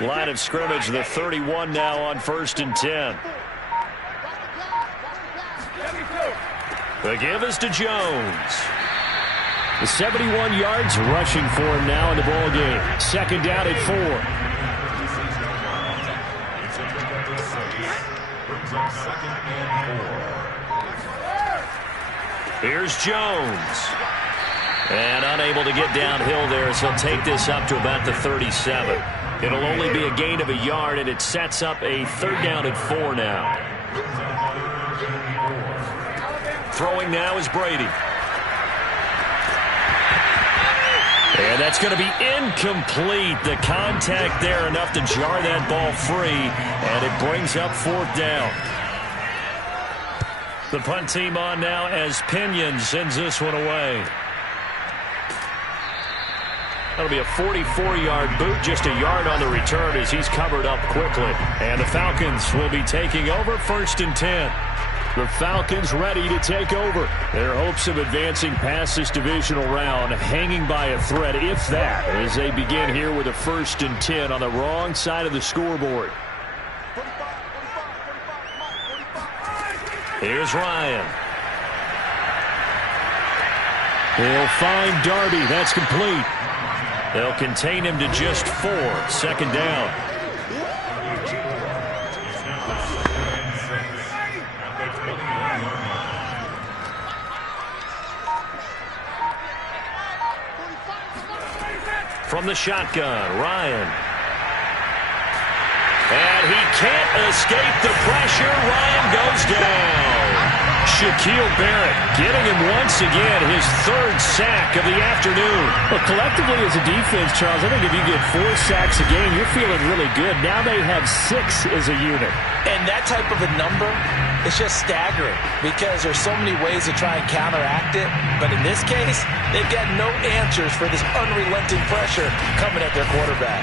Line of scrimmage, the 31 now on 1st and 10. The give is to Jones. The 71 yards rushing for him now in the ball game. 2nd down at 4. Here's Jones. And unable to get downhill there, so he'll take this up to about the 37. It'll only be a gain of a yard, and it sets up a 3rd down at 4 now. Throwing now is Brady. And that's going to be incomplete. The contact there enough to jar that ball free, and it brings up 4th down. The punt team on now as Pinion sends this one away. That'll be a 44-yard boot, just a yard on the return as he's covered up quickly. And the Falcons will be taking over 1st and 10. The Falcons ready to take over. Their hopes of advancing past this divisional round hanging by a thread, if that, as they begin here with a 1st and 10 on the wrong side of the scoreboard. Here's Ryan. They'll find Darby. That's complete. They'll contain him to just 4. 2nd down. From the shotgun, Ryan. And he can't escape the pressure. Ryan goes down. Shaquille Barrett getting him once again, his 3rd sack of the afternoon. Well, collectively as a defense, Charles, I think if you get 4 sacks a game, you're feeling really good. Now they have 6 as a unit. And that type of a number, it's just staggering because there's so many ways to try and counteract it. But in this case, they've got no answers for this unrelenting pressure coming at their quarterback.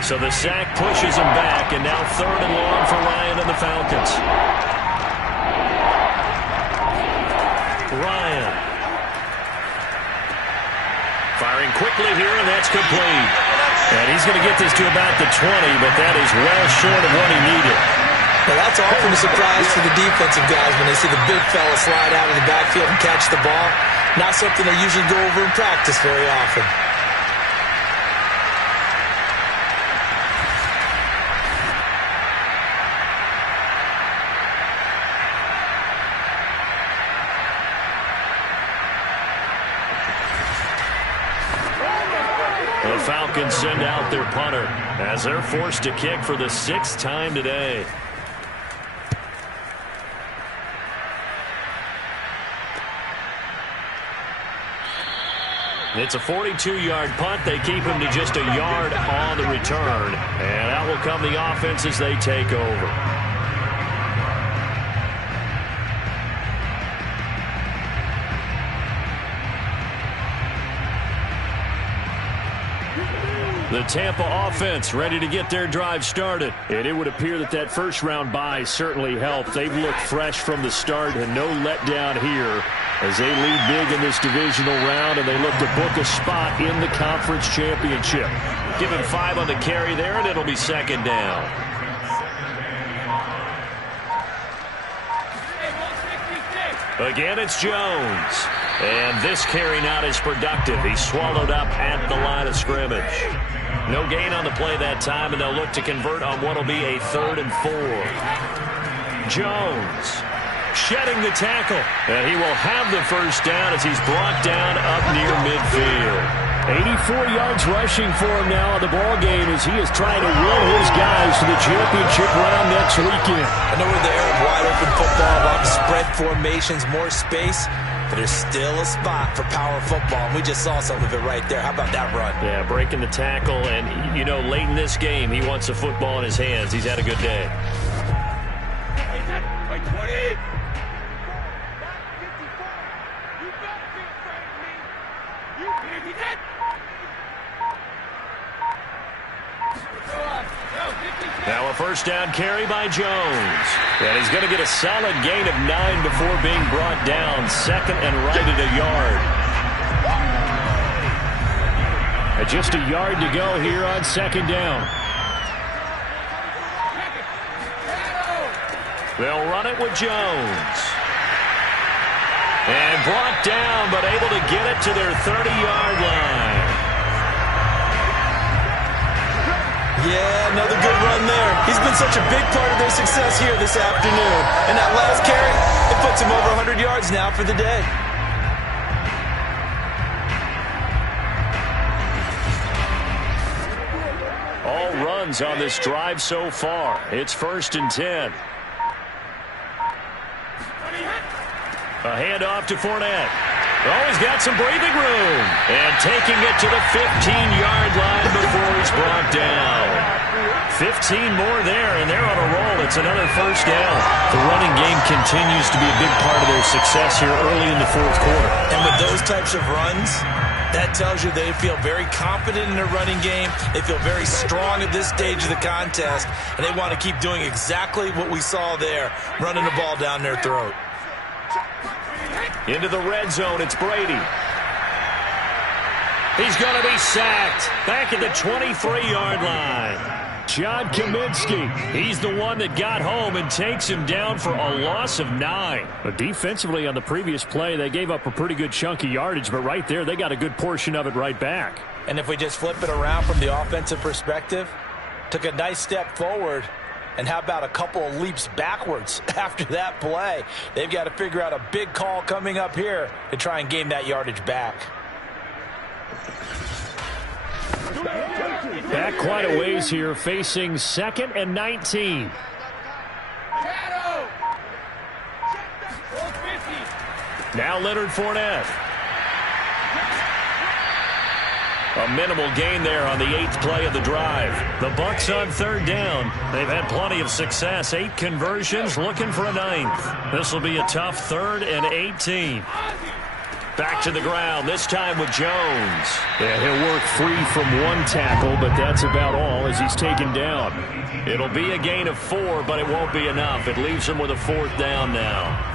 So the sack pushes him back, and now 3rd and long for Ryan and the Falcons. Ryan. Firing quickly here, and that's complete. And he's going to get this to about the 20, but that is well short of what he needed. Well, that's often a surprise for the defensive guys when they see the big fella slide out of the backfield and catch the ball. Not something they usually go over in practice very often. The Falcons send out their punter as they're forced to kick for the 6th time today. It's a 42-yard punt. They keep him to just a yard on the return. And out will come the offense as they take over. The Tampa offense ready to get their drive started. And it would appear that that 1st-round bye certainly helped. They've looked fresh from the start and no letdown here as they lead big in this divisional round, and they look to book a spot in the conference championship. Give him 5 on the carry there, and it'll be 2nd down. Again, it's Jones. And this carry not as productive. He's swallowed up at the line of scrimmage. No gain on the play that time, and they'll look to convert on what will be a 3rd and 4. Jones shedding the tackle. And he will have the 1st down as he's brought down up near midfield. 84 yards rushing for him now in the ball game as he is trying to will his guys to the championship round next weekend. I know we're there in wide open football, a lot of spread formations, more space, but there's still a spot for power football, and we just saw some of it right there. How about that run? Yeah, breaking the tackle, and, you know, late in this game, he wants the football in his hands. He's had a good day. Now a 1st down carry by Jones. And he's going to get a solid gain of 9 before being brought down. 2nd and right at a yard. And just a yard to go here on 2nd down. They'll run it with Jones. And brought down, but able to get it to their 30-yard line. Yeah, another good run there. He's been such a big part of their success here this afternoon. And that last carry, it puts him over 100 yards now for the day. All runs on this drive so far. It's 1st and 10. A handoff to Fournette. Oh, he's got some breathing room. And taking it to the 15-yard line before he's brought down. 15 more there, and they're on a roll. It's another 1st down. The running game continues to be a big part of their success here early in the 4th quarter. And with those types of runs, that tells you they feel very confident in their running game. They feel very strong at this stage of the contest, and they want to keep doing exactly what we saw there, running the ball down their throat. Into the red zone, it's Brady. He's going to be sacked back at the 23-yard line. John Kaminsky, he's the one that got home and takes him down for a loss of 9. But defensively on the previous play, they gave up a pretty good chunk of yardage, but right there, they got a good portion of it right back. And if we just flip it around from the offensive perspective, took a nice step forward, and how about a couple of leaps backwards after that play? They've got to figure out a big call coming up here to try and gain that yardage back. Back quite a ways here, facing 2nd and 19. Now Leonard Fournette. A minimal gain there on the 8th play of the drive. The Bucs on 3rd down. They've had plenty of success. 8 conversions, looking for a 9th. This will be a tough 3rd and 18. Back to the ground, this time with Jones. Yeah, he'll work free from one tackle, but that's about all as he's taken down. It'll be a gain of 4, but it won't be enough. It leaves him with a 4th down now.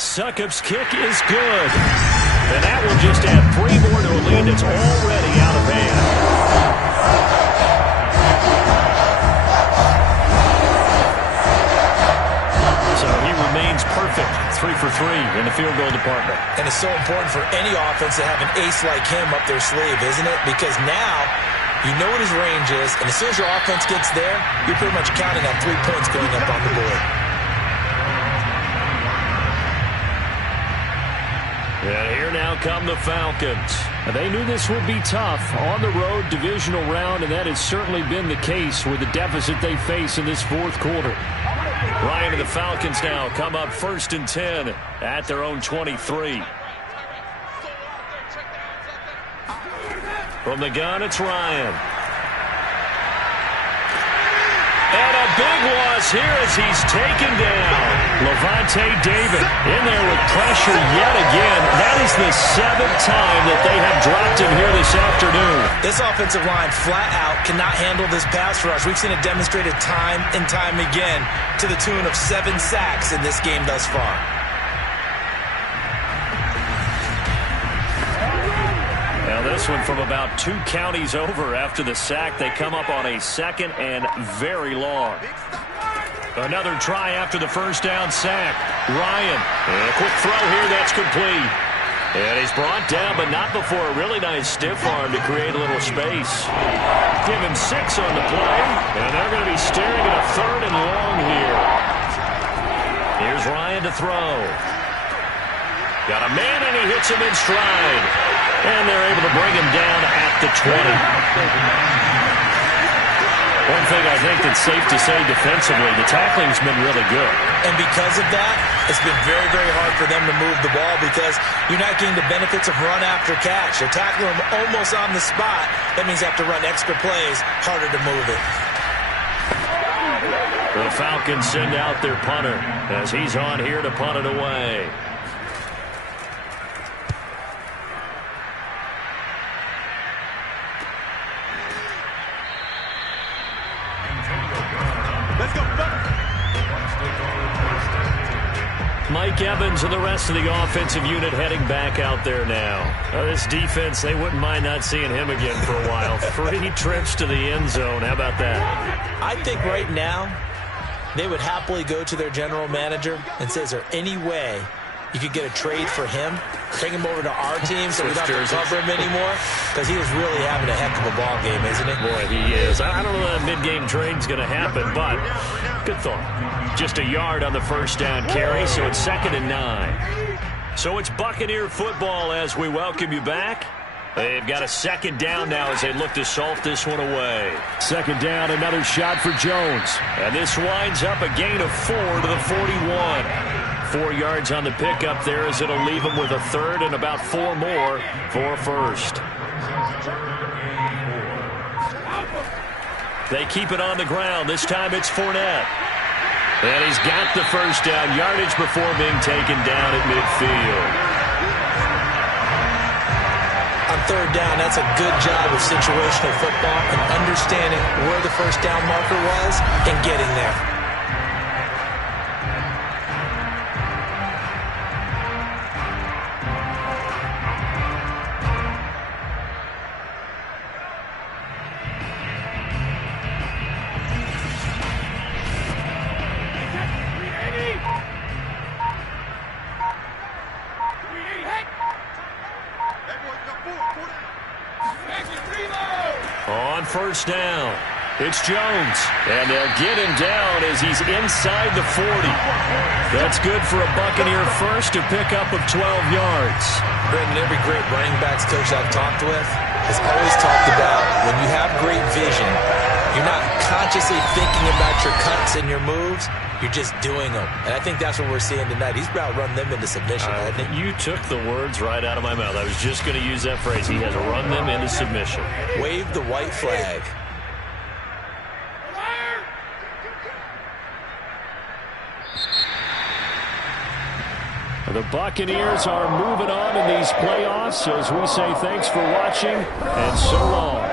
Succop's kick is good. And that will just add 3 more to a lead that's already out of hand. So he remains perfect. 3 for 3 in the field goal department. And it's so important for any offense to have an ace like him up their sleeve, isn't it? Because now you know what his range is, and as soon as your offense gets there, you're pretty much counting on 3 points going up on the board. And here now come the Falcons. They knew this would be tough on the road divisional round, and that has certainly been the case with the deficit they face in this 4th quarter. Ryan and the Falcons now come up 1st and 10 at their own 23. From the gun, it's Ryan. And a big loss here as he's taken down. Levante David in there with pressure yet again. That is the 7th time that they have dropped him here this afternoon. This offensive line flat out cannot handle this pass rush. We've seen it demonstrated time and time again to the tune of 7 sacks in this game thus far. Now this one from about 2 counties over after the sack. They come up on a 2nd and very long. Another try after the 1st down sack. Ryan, and a quick throw here, that's complete. And he's brought down, but not before a really nice stiff arm to create a little space. Give him 6 on the play, and they're going to be staring at a 3rd and long here. Here's Ryan to throw. Got a man, and he hits him in stride. And they're able to bring him down at the 20. One thing I think that's safe to say defensively, the tackling's been really good. And because of that, it's been very, very hard for them to move the ball because you're not getting the benefits of run after catch. They're tackling them almost on the spot. That means they have to run extra plays, harder to move it. The Falcons send out their punter as he's on here to punt it away. Mike Evans and the rest of the offensive unit heading back out there now. This defense, they wouldn't mind not seeing him again for a while. 3 trips to the end zone. How about that? I think right now they would happily go to their general manager and say, is there any way you could get a trade for him, bring him over to our team so we don't have to cover him anymore? Because he is really having a heck of a ball game, isn't he? Boy, he is. I don't know that a mid-game trade's going to happen, but good thought. Just a yard on the first down carry, so it's 2nd and 9. So it's Buccaneer football as we welcome you back. They've got a 2nd down now as they look to salt this one away. 2nd down, another shot for Jones. And this winds up a gain of 4 to the 41. 4 yards on the pickup there as it'll leave them with a 3rd and about 4 more for a first. They keep it on the ground. This time it's Fournette. And he's got the first down yardage before being taken down at midfield. On 3rd down, that's a good job of situational football and understanding where the first down marker was and getting there. On 1st down, it's Jones. And they'll get him down as he's inside the 40. That's good for a Buccaneer first to pick up of 12 yards. Brendan, every great running backs coach I've talked with has always talked about when you have great vision, you're not consciously thinking about your cuts and your moves. You're just doing them. And I think that's what we're seeing tonight. He's about to run them into submission, hasn't he? You took the words right out of my mouth. I was just going to use that phrase. He has run them into submission. Wave the white flag. The Buccaneers are moving on in these playoffs as we say thanks for watching and so long.